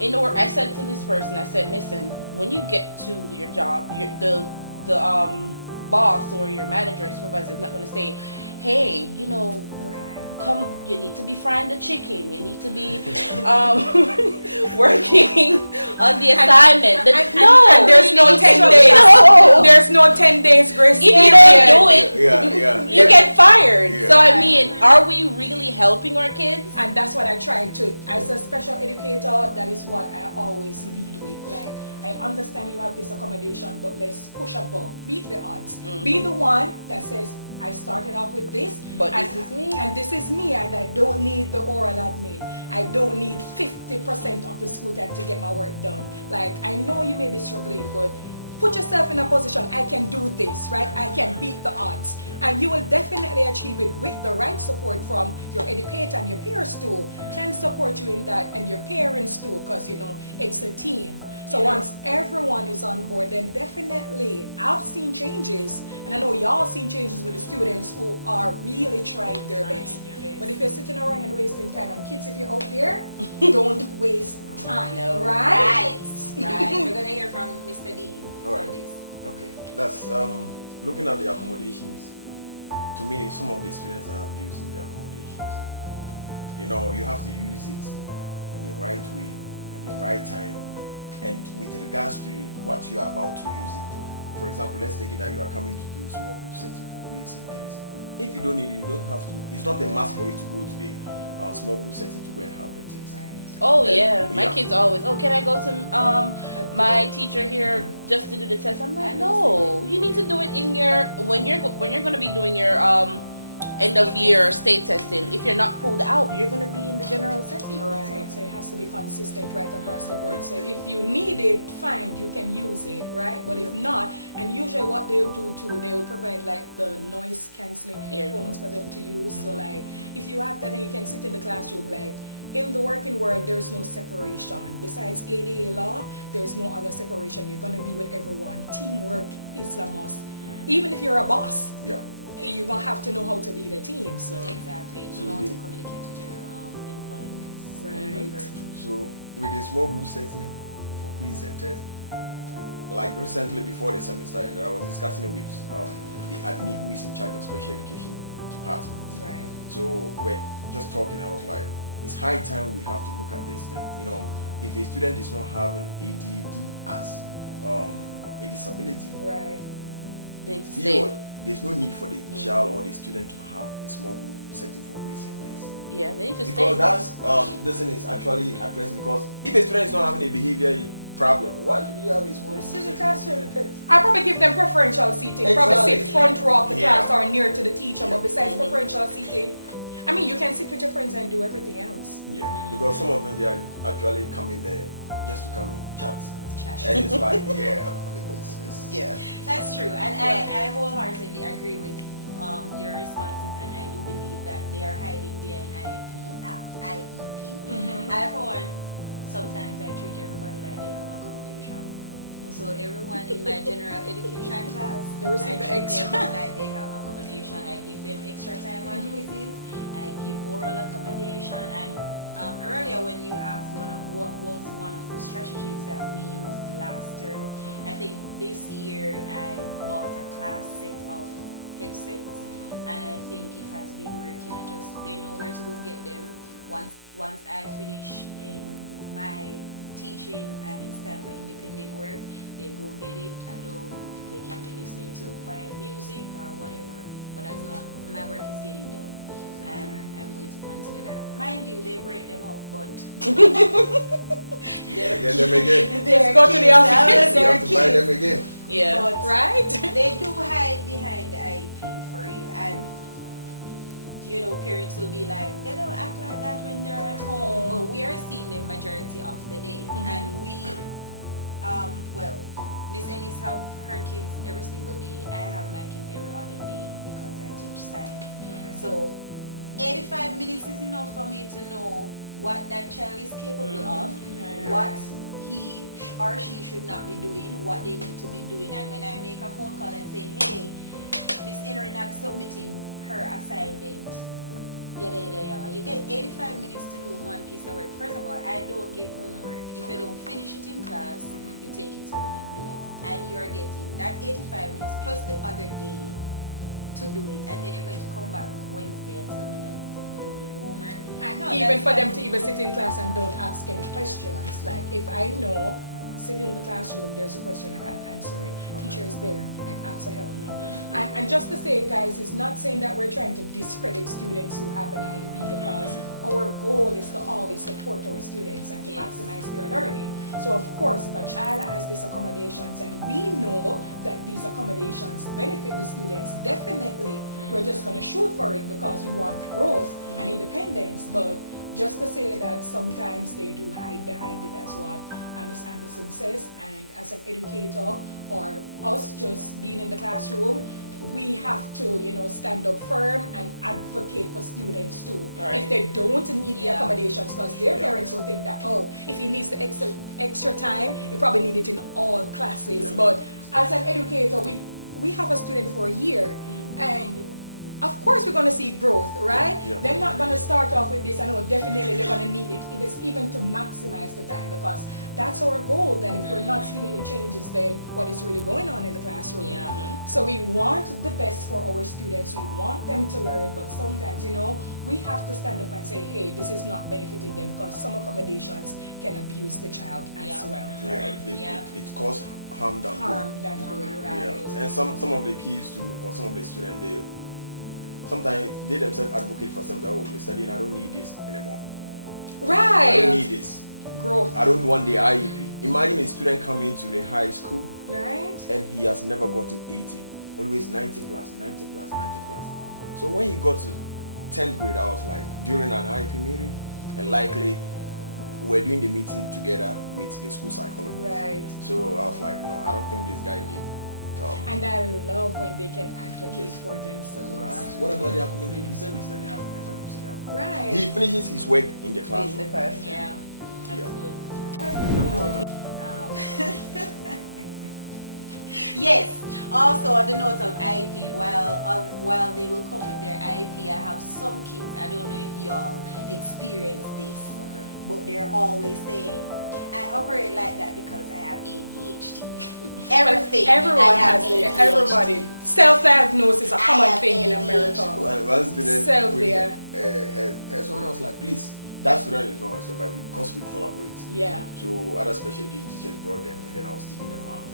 I said to this person, I said, listen, when you get to your job, the boss or your manager or supervisor is not going to say, hey, you need to be frying the chicken. You need to be working on the assignment. And there's no 10 days. No. There's no 10 days grace If you period. don't do it, Yeah. you get fired. Yeah. So I mean, are we really helping our kids? And that's what I try to, as a special educator, that is what I always lead with. Like, I understand you have this accommodation, but let's push above, beat the odds. Be the one that says, I started off with this, But and, this is me. and this is me, and I don't need the oral admin. I don't need 50% of the school time to get my work done. Like, I know you may be struggling, but put yourself in a position, I can do this, right? I can beat the odds. And you will definitely achieve it with the right support from your educator and your peers too. Can support you in that, and your parents too, because it's a team. So once everyone is on board, then definitely I've seen changes, and I know y'all seen changes with the students who are really trying their best. But if you're sitting around and wasting time, and kids, if you're out there, don't waste time, No. right? Right. We're gonna hear from Mr. Dean Alright. on this. Okay, that's looking at the accommodations. To me, some of the students are abusing the accommodations. You have to use it in the right way at the right time, and with regards to what you are about to use it for. For example, let's take it that you are coming to do small group setting for quiz and tests. If you don't need it, you don't have to. It's not a must for you to go to the small group setting to go and have the test. Oh yeah, my Yeah. kids always. Oh, can I go to my teacher here just to do the test? I'm like, no. You need to do it in your when you're going to be doing your end of year state testing. If you're not pulled out, you're going to be in the general setting. Right, so it has to be consistent right across the board. So if you need it, fine, you can use it, right? But if not, and usually what they'll do too, they'll provide like the noise cancelling headphones for them to use. So like, if you have that, then you can sit in the classroom. Like, in the working world, there's no separation. Besides ADA law, there's no other separation. You're gonna be with everyone. Teamwork is a must. Even if you're a boss, Yeah. you're gonna have to know how to lead a team. So Exactly. You know how to communicate with your employees. right. Very true. So with the small group setting for quiz and test, like recently before the semester ended, I was discussing it with the admin who is in charge of special education department. Right. So we're just talking. I was like, it's high time we have to look at this thing. If a student is not having ADD as a disability, Right. They need to he stay. or- there's no need for the child or the student to have a small group setting for quiz and test. Yeah, they need to Because stay. that's this thing is actually addressed, because if a student is not having a behavior problem, why should you have a small group This is a setting for classroom. quiz and test? I probably give them preferential seating. Probably Exactly. sit front row of the Yeah. class or near to the teacher. Yeah. But besides preferential seating, I mean, you can sit with your friends and do everything else. Yeah, because some of them, they are actually coming there just to come and chat. Chat. And it's like, yeah, it's Yeah. That's true, and I wholeheartedly agree with your responses, and I do believe that they are hiding behind IEP. I, for one, sometimes I treat everybody like they have accommodation. So everyone in my general education class, They receive I the treat extra. them like they have accommodation. I give them extra time on quizzes. I give oral accommodation, and earlier when you asked what was one of the strategies that we used last term, I think this year I bought a class set of headsets, and I think it has been working. They know where to go get them. Once I finish in my teaching and it's time for independent work, they go get it. Although they can be listening to quiet music or whatever, but as not my work is getting done, and I'm going to continue that. Mind you, they break them up, but get them again. Just go to the office. You have to buy them again. Yeah. But Right? they do hide behind the IEP for real, and parents will be like, they don't act like that when they're at home, but we are seeing them majority of the day. And we Miss Ennis have her kids every single day. I have my kids every other day because I teach science. So 85 minutes is enough for me to know what that child is capable of, what he or she should not be doing, what they need to be doing. And when I make a phone call and say, hey, Miss Henry not submitting her assignment, you get 85 minutes to do one piece of work. First of all, I don't give homework. If I don't finish it in class, you take it home and do it. And you are getting that 85 minutes plus the other day to do it. And then you're going to come back Wednesday and tell me that you don't homework. And No, even that's- for them to even sit in class and don't ask any questions. Like if I know sitting in the classroom there's a question I can't answer it, teacher is there, like ask for help. And just to say, guys, it's not saying that we're trying to discredit students who have an IEP, because our goal is to always support our students and to maximize their learning. So of course, if a child has these accommodations and we know that these accommodations benefit the students, definitely we're just going to shoot for it because we want growth and independence. But just to say that sometimes they do hide behind it, as what Ms. Anderson says, and as an educator or us just being in the classroom, we have to, stand up firm and advocate for students too. Right. If they don't need the accommodations, because their parents will think that, oh, if he needs the extra time, he probably need it in all classes. But as an educator, we have a student for a year, and of course we're going to see growth, right? They're not going to start off with this, I know definitely they're going to need it. It is even to maximize the time, because that's our goal. Then if we're not seeing any changes, then what is really going on in the classroom? So we want the best for our students. We want them to learn, but sometimes, we have to stand up and say, hey, this is not benefiting them, because some accommodations can abuse the child as well. It causes harm than good, right? And some of the kids or some of the students, sometimes they themselves advocate for themselves. Oh, Mr. Dean, I don't need this anymore. Right. I don't need this. Growth. I don't want the IEP. Imagine a student coming to the high school, right? And he has never gotten 80. Always 90 plus, 90 plus, 90 plus. So when he got to 10th grade, I was like, during an IEP meeting, and likely we're doing the meeting together with the school psychologist. Right. So I was like, no, I don't think this guy needs. And I love when they can advocate for themselves. Right. What about the accommodation? He said Mr. Dean, I have never used that. Right. He finishes his work in the classroom. That's good. Yes. Also, on the note of IEP, while they will come with their IEP, I have some kids. I don't know if y'all experience this, but they're always saying, "I operate like that because I have ADHD." Everything. Everyone has ADHD. Everybody. Self-diagnosis is a common thing in America. One student had someone else like, please. That student is not my student, but because we collaborate. Yeah. So other special education teachers brought them, and then I was teaching them out.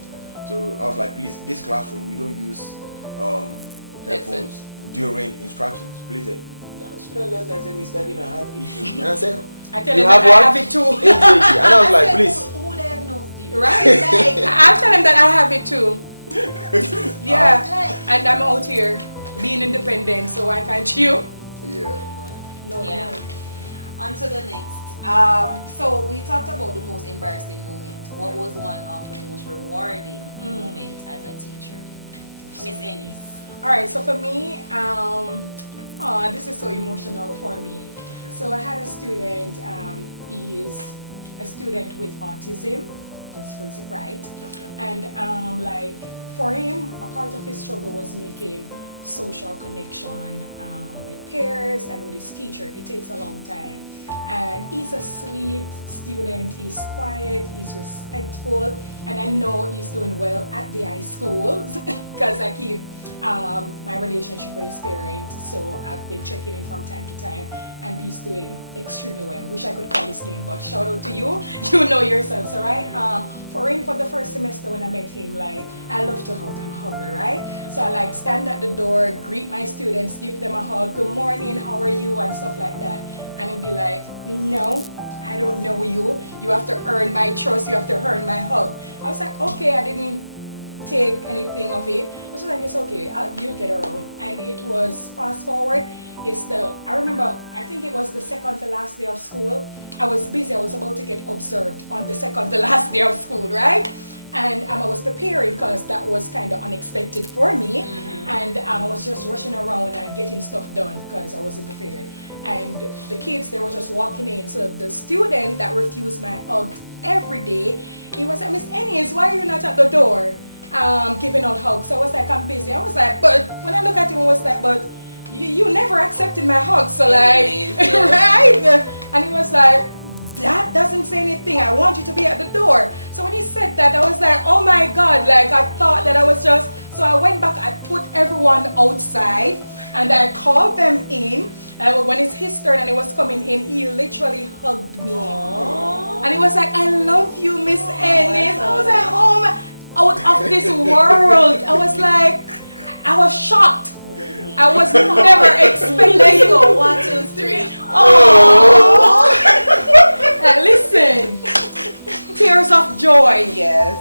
So I was like, please, this classroom we don't use headphones during instructions. Please, the student just said, Mr. Dean, I have ADHD. And I said, I tell him that I have it too. ADHD. And I was like, please. Who diagnosed you? Right. I tell him that I have it too. Yeah. And I'm out here being independent, so I can't you. Yeah. No. On to the next. So we talked about the most embarrassing moment. What was one of the most rewarding moments as a teacher? Miss Ennis. Alright, so for me, this is so emotional for me. So I had a student, he is a student with autism, let's phrase it right. And like for him, a part of his struggle was making social connection with peers and with his teacher. It takes a long time. And he's a sweet student, he's quiet, he's respectful, and I know he's doing well at the high school because I keep my relationship with his parents, so I've been checking in from time to time, and he's doing extremely well. Wish I could call his name, but shout out to you, you know yourself, so right? For him, for the first semester when I met him, like, I love to hug, I'm a hugger, right? So I like stand at the door, greet my students, give them a hug, good morning, how are you, and stuff like that. And he'd be like, no, I don't know you. You have to earn my trust. You have to earn my hug. I was like, okay, I didn't take anything of it. I was like, it's okay, you'll get around. And it was, fast forward, I remember, I think it was the second to last day of school. I was busy, I was about to get observed on the second to last day of school, right? And I was preparing because that was kind of unexpected for me. And I was just rushing around and getting stuff done because I wasn't prepared. And the kids, they were just walking in. So the student that refused my hug every day, he was like, Miss Ennis, why are you not at the door giving out hugs? So I was like, I'm busy. I was like, but when I look at him, I was like, but you never accepted my hug. So like, right? And he was like, that doesn't say anything. I want you to be at the door. So when he said that, I was like, oh my God. Like I thought that I was just, so I went back, I put everyone outside. And I called them in. And when it's his turn and he was coming in, he literally hugged me. And he was like, I love you, Miss Ennis. I was like, oh my, out of this world. I was like, I was shocked. I was never expecting. Let's go. 1, 2, 3. Oh. Listen, tears of joy. Yes.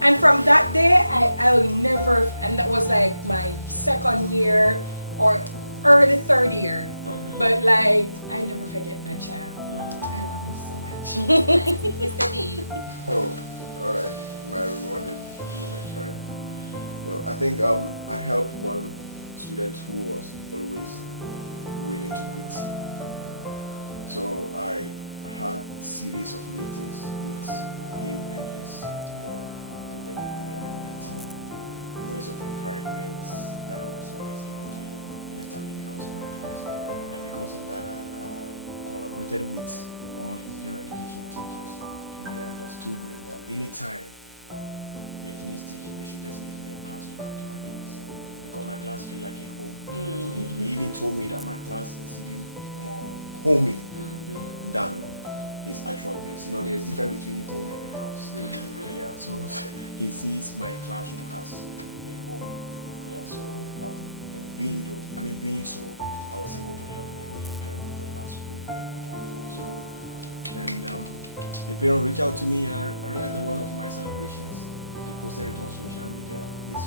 And from that day, I'll never, and that was like my second year or early third year. But like, I never forget that child. I love him so much. Mr. D. Oh, alright. My rewarding moment, right? So I think I helped one student who was always willing to quit. So I had series of meetings with him and his mom and then the whole IB team. Words of encouragement that I was always given to him anytime he comes to my class. And because of that I collaborated with all his higher education teachers. And they understood me that anytime they finish teaching they should just leave me in class to come to my class. Because my class feel like a home to me. He even told me that my class is even more homey than his actual place. You know, there's difference between home and a house. Yeah, so he sees my classroom as a home. Yeah, so and being so, I was able to help him with the last school year. So, and the parent reached out to me, and I realized that one of my celebrations, they posted it on social media. His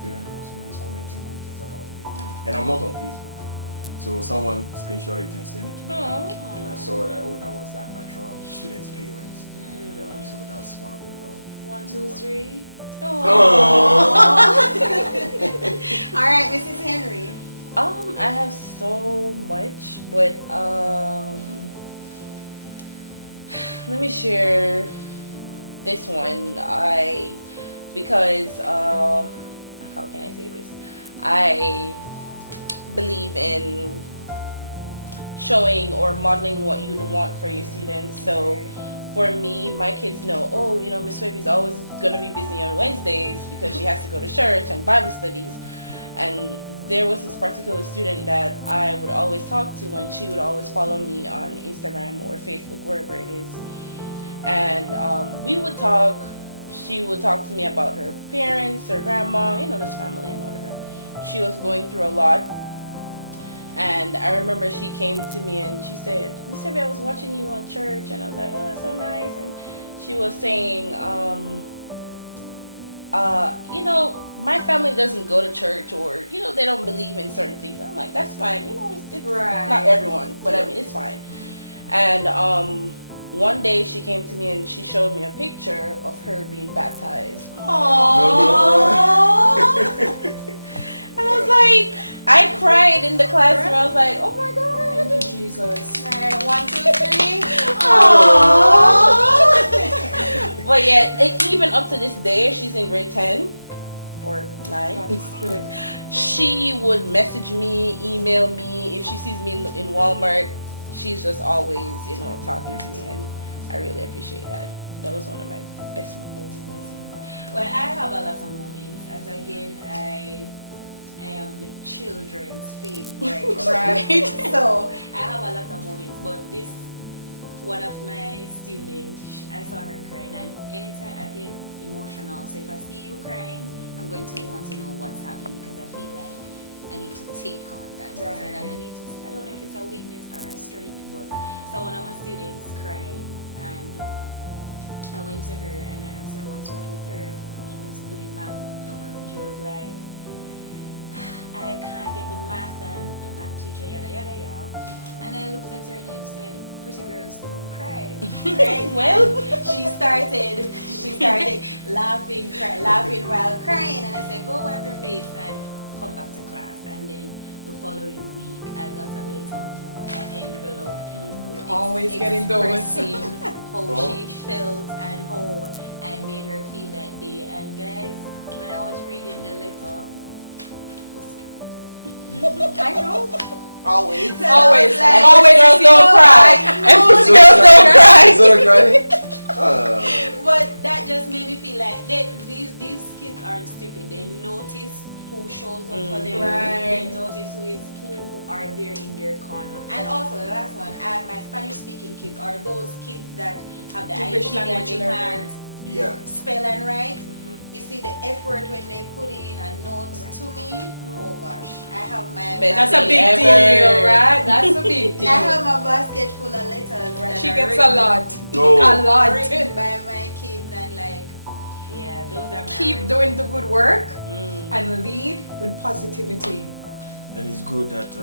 parent was always commenting good things about me, and I'm not on Facebook. So someone screenshot it and sent it to me. And I saw that, that was that natural student's parents. Yeah, so that's one of the love. 1, 2, 3. Oh. Alright, Mrs. Henry. I have so much, but let me share this one. Because how can I say this? I believe in showing or modeling what you'd want for your students. So for me, my kids know, oh, you know, Miss Swaby's always gonna be busy on Wednesdays because she has to go to church and Bible studies. And there was this particular student that I would always talk to, and she would always follow me on Instagram or Facebook, wherever it is. And we would talk. She would talk to me about her parents, her grandma, you know, this family and whatever. She was going through a lot. And I remember she came to me and she said, Miss Abby, I was watching you on church. And I was like, oh, that's so nice. And she was saying, you know, my family doesn't go to church, or, you know, they don't believe in certain things. I'm like, that's fine. You know, it's not everyone, but I mean, it's fine. And one day she came to me and she showed me a picture of her being baptized. Aww. And I was like, I cried in the classroom. I was like, oh my God. Thank you, Jesus. Alright, 1, 2, 3. Aww. But yeah, even up to this day, she's in grade 10 or 9. That is good. She would message me, email me. If she sees me in Walmart, she's just always, you know, talking to me. And I really appreciate that. That was one of my best moments. Well, I have a lot of moments. As again, I am the children's favorite. Right. So I have a lot of moments, but this one of my students, I saw her crying, and anytime I feel emotional, so if I see you crying, I'm going to want to know what's happening, because I feel like I need to take on that. Right. And I don't know if it's a weakness or a strength, but so one of my students cried, and I went to her and I asked her, what's wrong with her? She was doing math. She was like, I can't get the math, and the math teacher, yada yada yada. And I looked at her and I said, pretty girls don't cry. Right? Well, she started laughing while crying, and I said, go wipe your face and come back to class. And then the following week I got a little envelope. Always getting those. Expressing how she felt and how I made her feel that day. And guys, when I was reading the letter, I know. always. Always. Always girls don't cry. And girls don't cry. Is that a cry? but that just made me feel like these kids aren't stupid. They notice who shows up for them. Right. They notice who are there in their corner. And also the last one, my Spanish speaking kids are those kids that have the English IEP and language they learner. can't spell and write. You see the effort when they put in a note to me. Oh gosh, I have my That's a big deal, right? That's a big deal. I have my basket full of letters. Right. That She are gets written- a lot. No. A lot. written by my kids and like, yeah, those are my Keep doing the good work and lead with positivity. And it's good that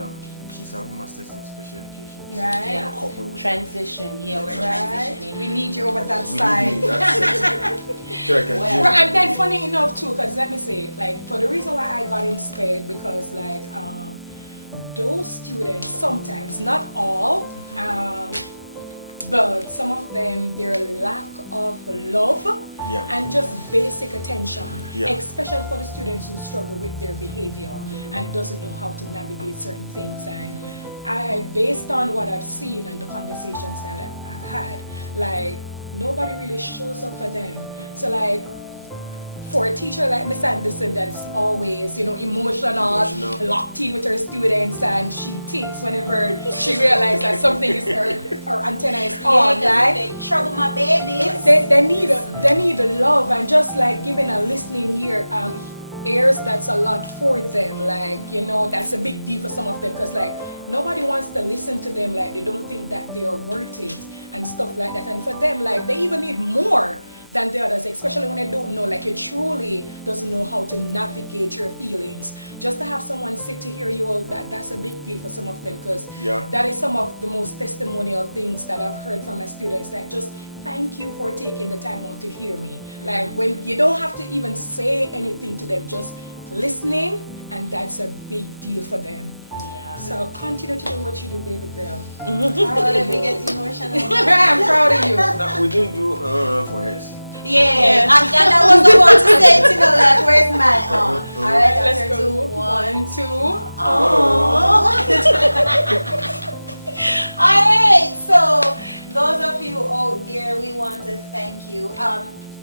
she's having masters in special education. Right. In a couple with Transition. Yeah, we're Right? transitioning. We need you over that we side. need that so I can Well, Right, and then funny enough too, because let me say, like, for the reason why I got inspired, because like those students sometimes, not all, but some of them, their lack of love Yeah. and just basic attention, Yeah. especially for the students who struggle with their behavior and doesn't know how to navigate certain things. And based on what I've seen and the conversations that I've had, like nobody really shows up for them. So like for a teacher like Miss Anderson that's always, emotional, locked in with her students, and she takes whenever she realizes that something is her antenna is on, like they trouble my babies. they need the love and just like giving a listening ears. That's a lot for them, like that's a big deal for some of them, because like nobody wants to listen to them, like they don't think that they are worth it and stuff like that. And for them, like they even need more than the others, especially when they don't know, like you truly doesn't know how to navigate your feelings. Just to have someone sit to hear you all, that's a big deal for some of them, because that is some of the most testimonial things that I've heard from my students, like just thank you for taking the time out to hear me. Like when you don't have to even say anything to them, just listening, and that's a big deal for them. Yeah. So continue to do what you do, baby girl. Let me get emotional. I'm proud of you. Now, we didn't do for hers. Yeah, and I was the one to say it, like, where's my Alright, Let's after go. 2, 1, 2. Alright, so those of you out there, we want to thank you.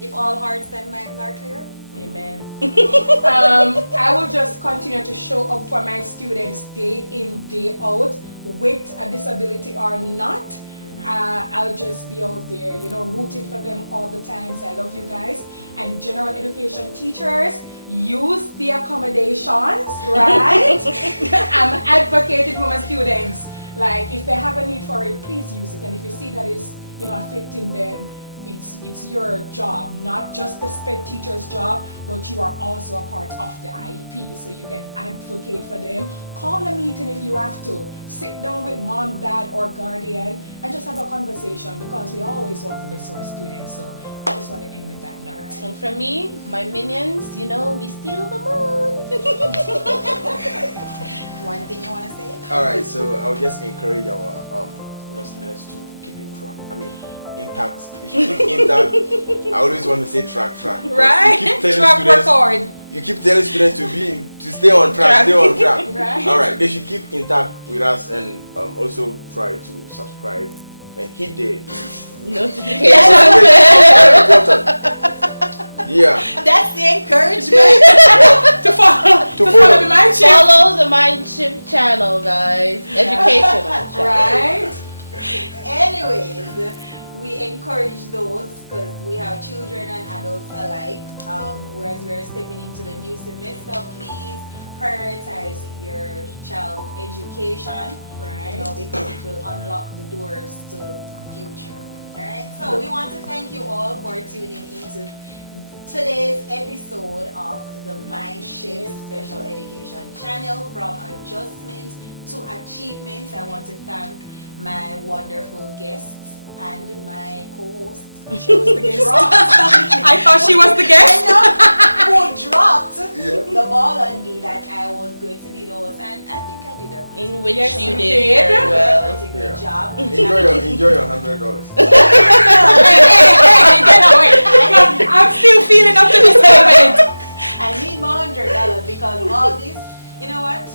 If all hearts and minds are clear. Amen. I will just continue to show up for my students day in, day out, with a disability or not. I'll just be out there, rooting for them all the times. I love you guys. And general education teachers, use the accommodations, right? I'm advocating for my students. Like, if they have a need for it, please use it. And if you see that it's, affecting them, it's your job, not just the SPED teacher's job, but you are also a part of the IEP, so you can advocate for them. Call a meeting if you have to. Sit down with mom, dad, or guardian and just have a conversation, because we always want the best for our students. So I just want to end with that note. And for me, my minions, we steal the moon. One thing you want to say? Alright, so I would just encourage our listeners to keep intact. They should keep intact. I always want to say track. Right? You keep telling Track students, record. You keep telling students to stay on track. Right. Alright, they should keep intact with us, and also try to subscribe and hit the Notification. Very important. Yeah. That's the encouragement. to follow the MindShift. Follow the MindShift channel, guys. Educational channel. Right? Anyways, we encourage those, because we have children and adults alike. Whereas we're stepping into the new semester, please prioritize your child's education, Right. because it will unlock the doors to the future. Alright, so we want to thank you all for tuning into today's episode of the MindShift Special Education channel, from adjustment to achievements. I want to thank my wonderful guests and my co-host. She was the guest. I thought she was the guest. Who dropped the ball on me that I was going to be the host, and I think I did a In which Yes, you you did did. very well. pretty good job. Enjoy your $100. Hey, get away. I'm still feeling up to this moment. I need my $100 because all this, you know what?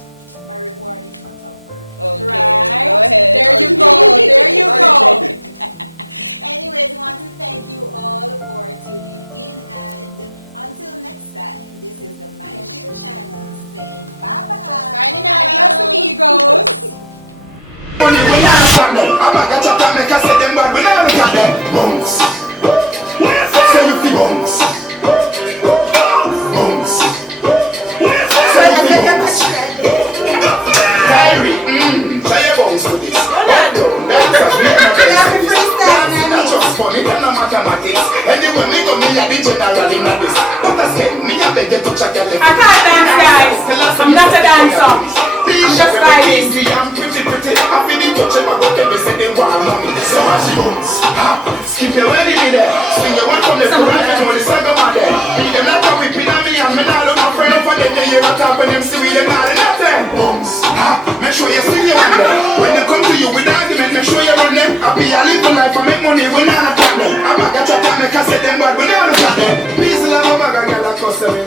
My reward is not upward. Okay, Right. go ahead. There you go. There you go. Anyways, we want to thank you all for tuning in, and until next time, this is the MindShift channel saying bye-bye. Signing out. Adios, amigos. I can't dance, guys. I'm not a dancer. I'm just vibing. I'm pretty. I feel it touch my gut every second while I'm so much bones. Skip your wedding in there. Swing your one from the front and when the sun go out there. Beat them like a whipping on me and me not look my friend up for them. They hear a top and them see with them not enough them. Bones. Make sure you swing your one there. When they come to you with argument, make sure you run them. I be a little life, I make money, we not a problem. I'm a gotcha time, make I say them bad, we not a problem. Peace, love, I'm a girl, I cuss them.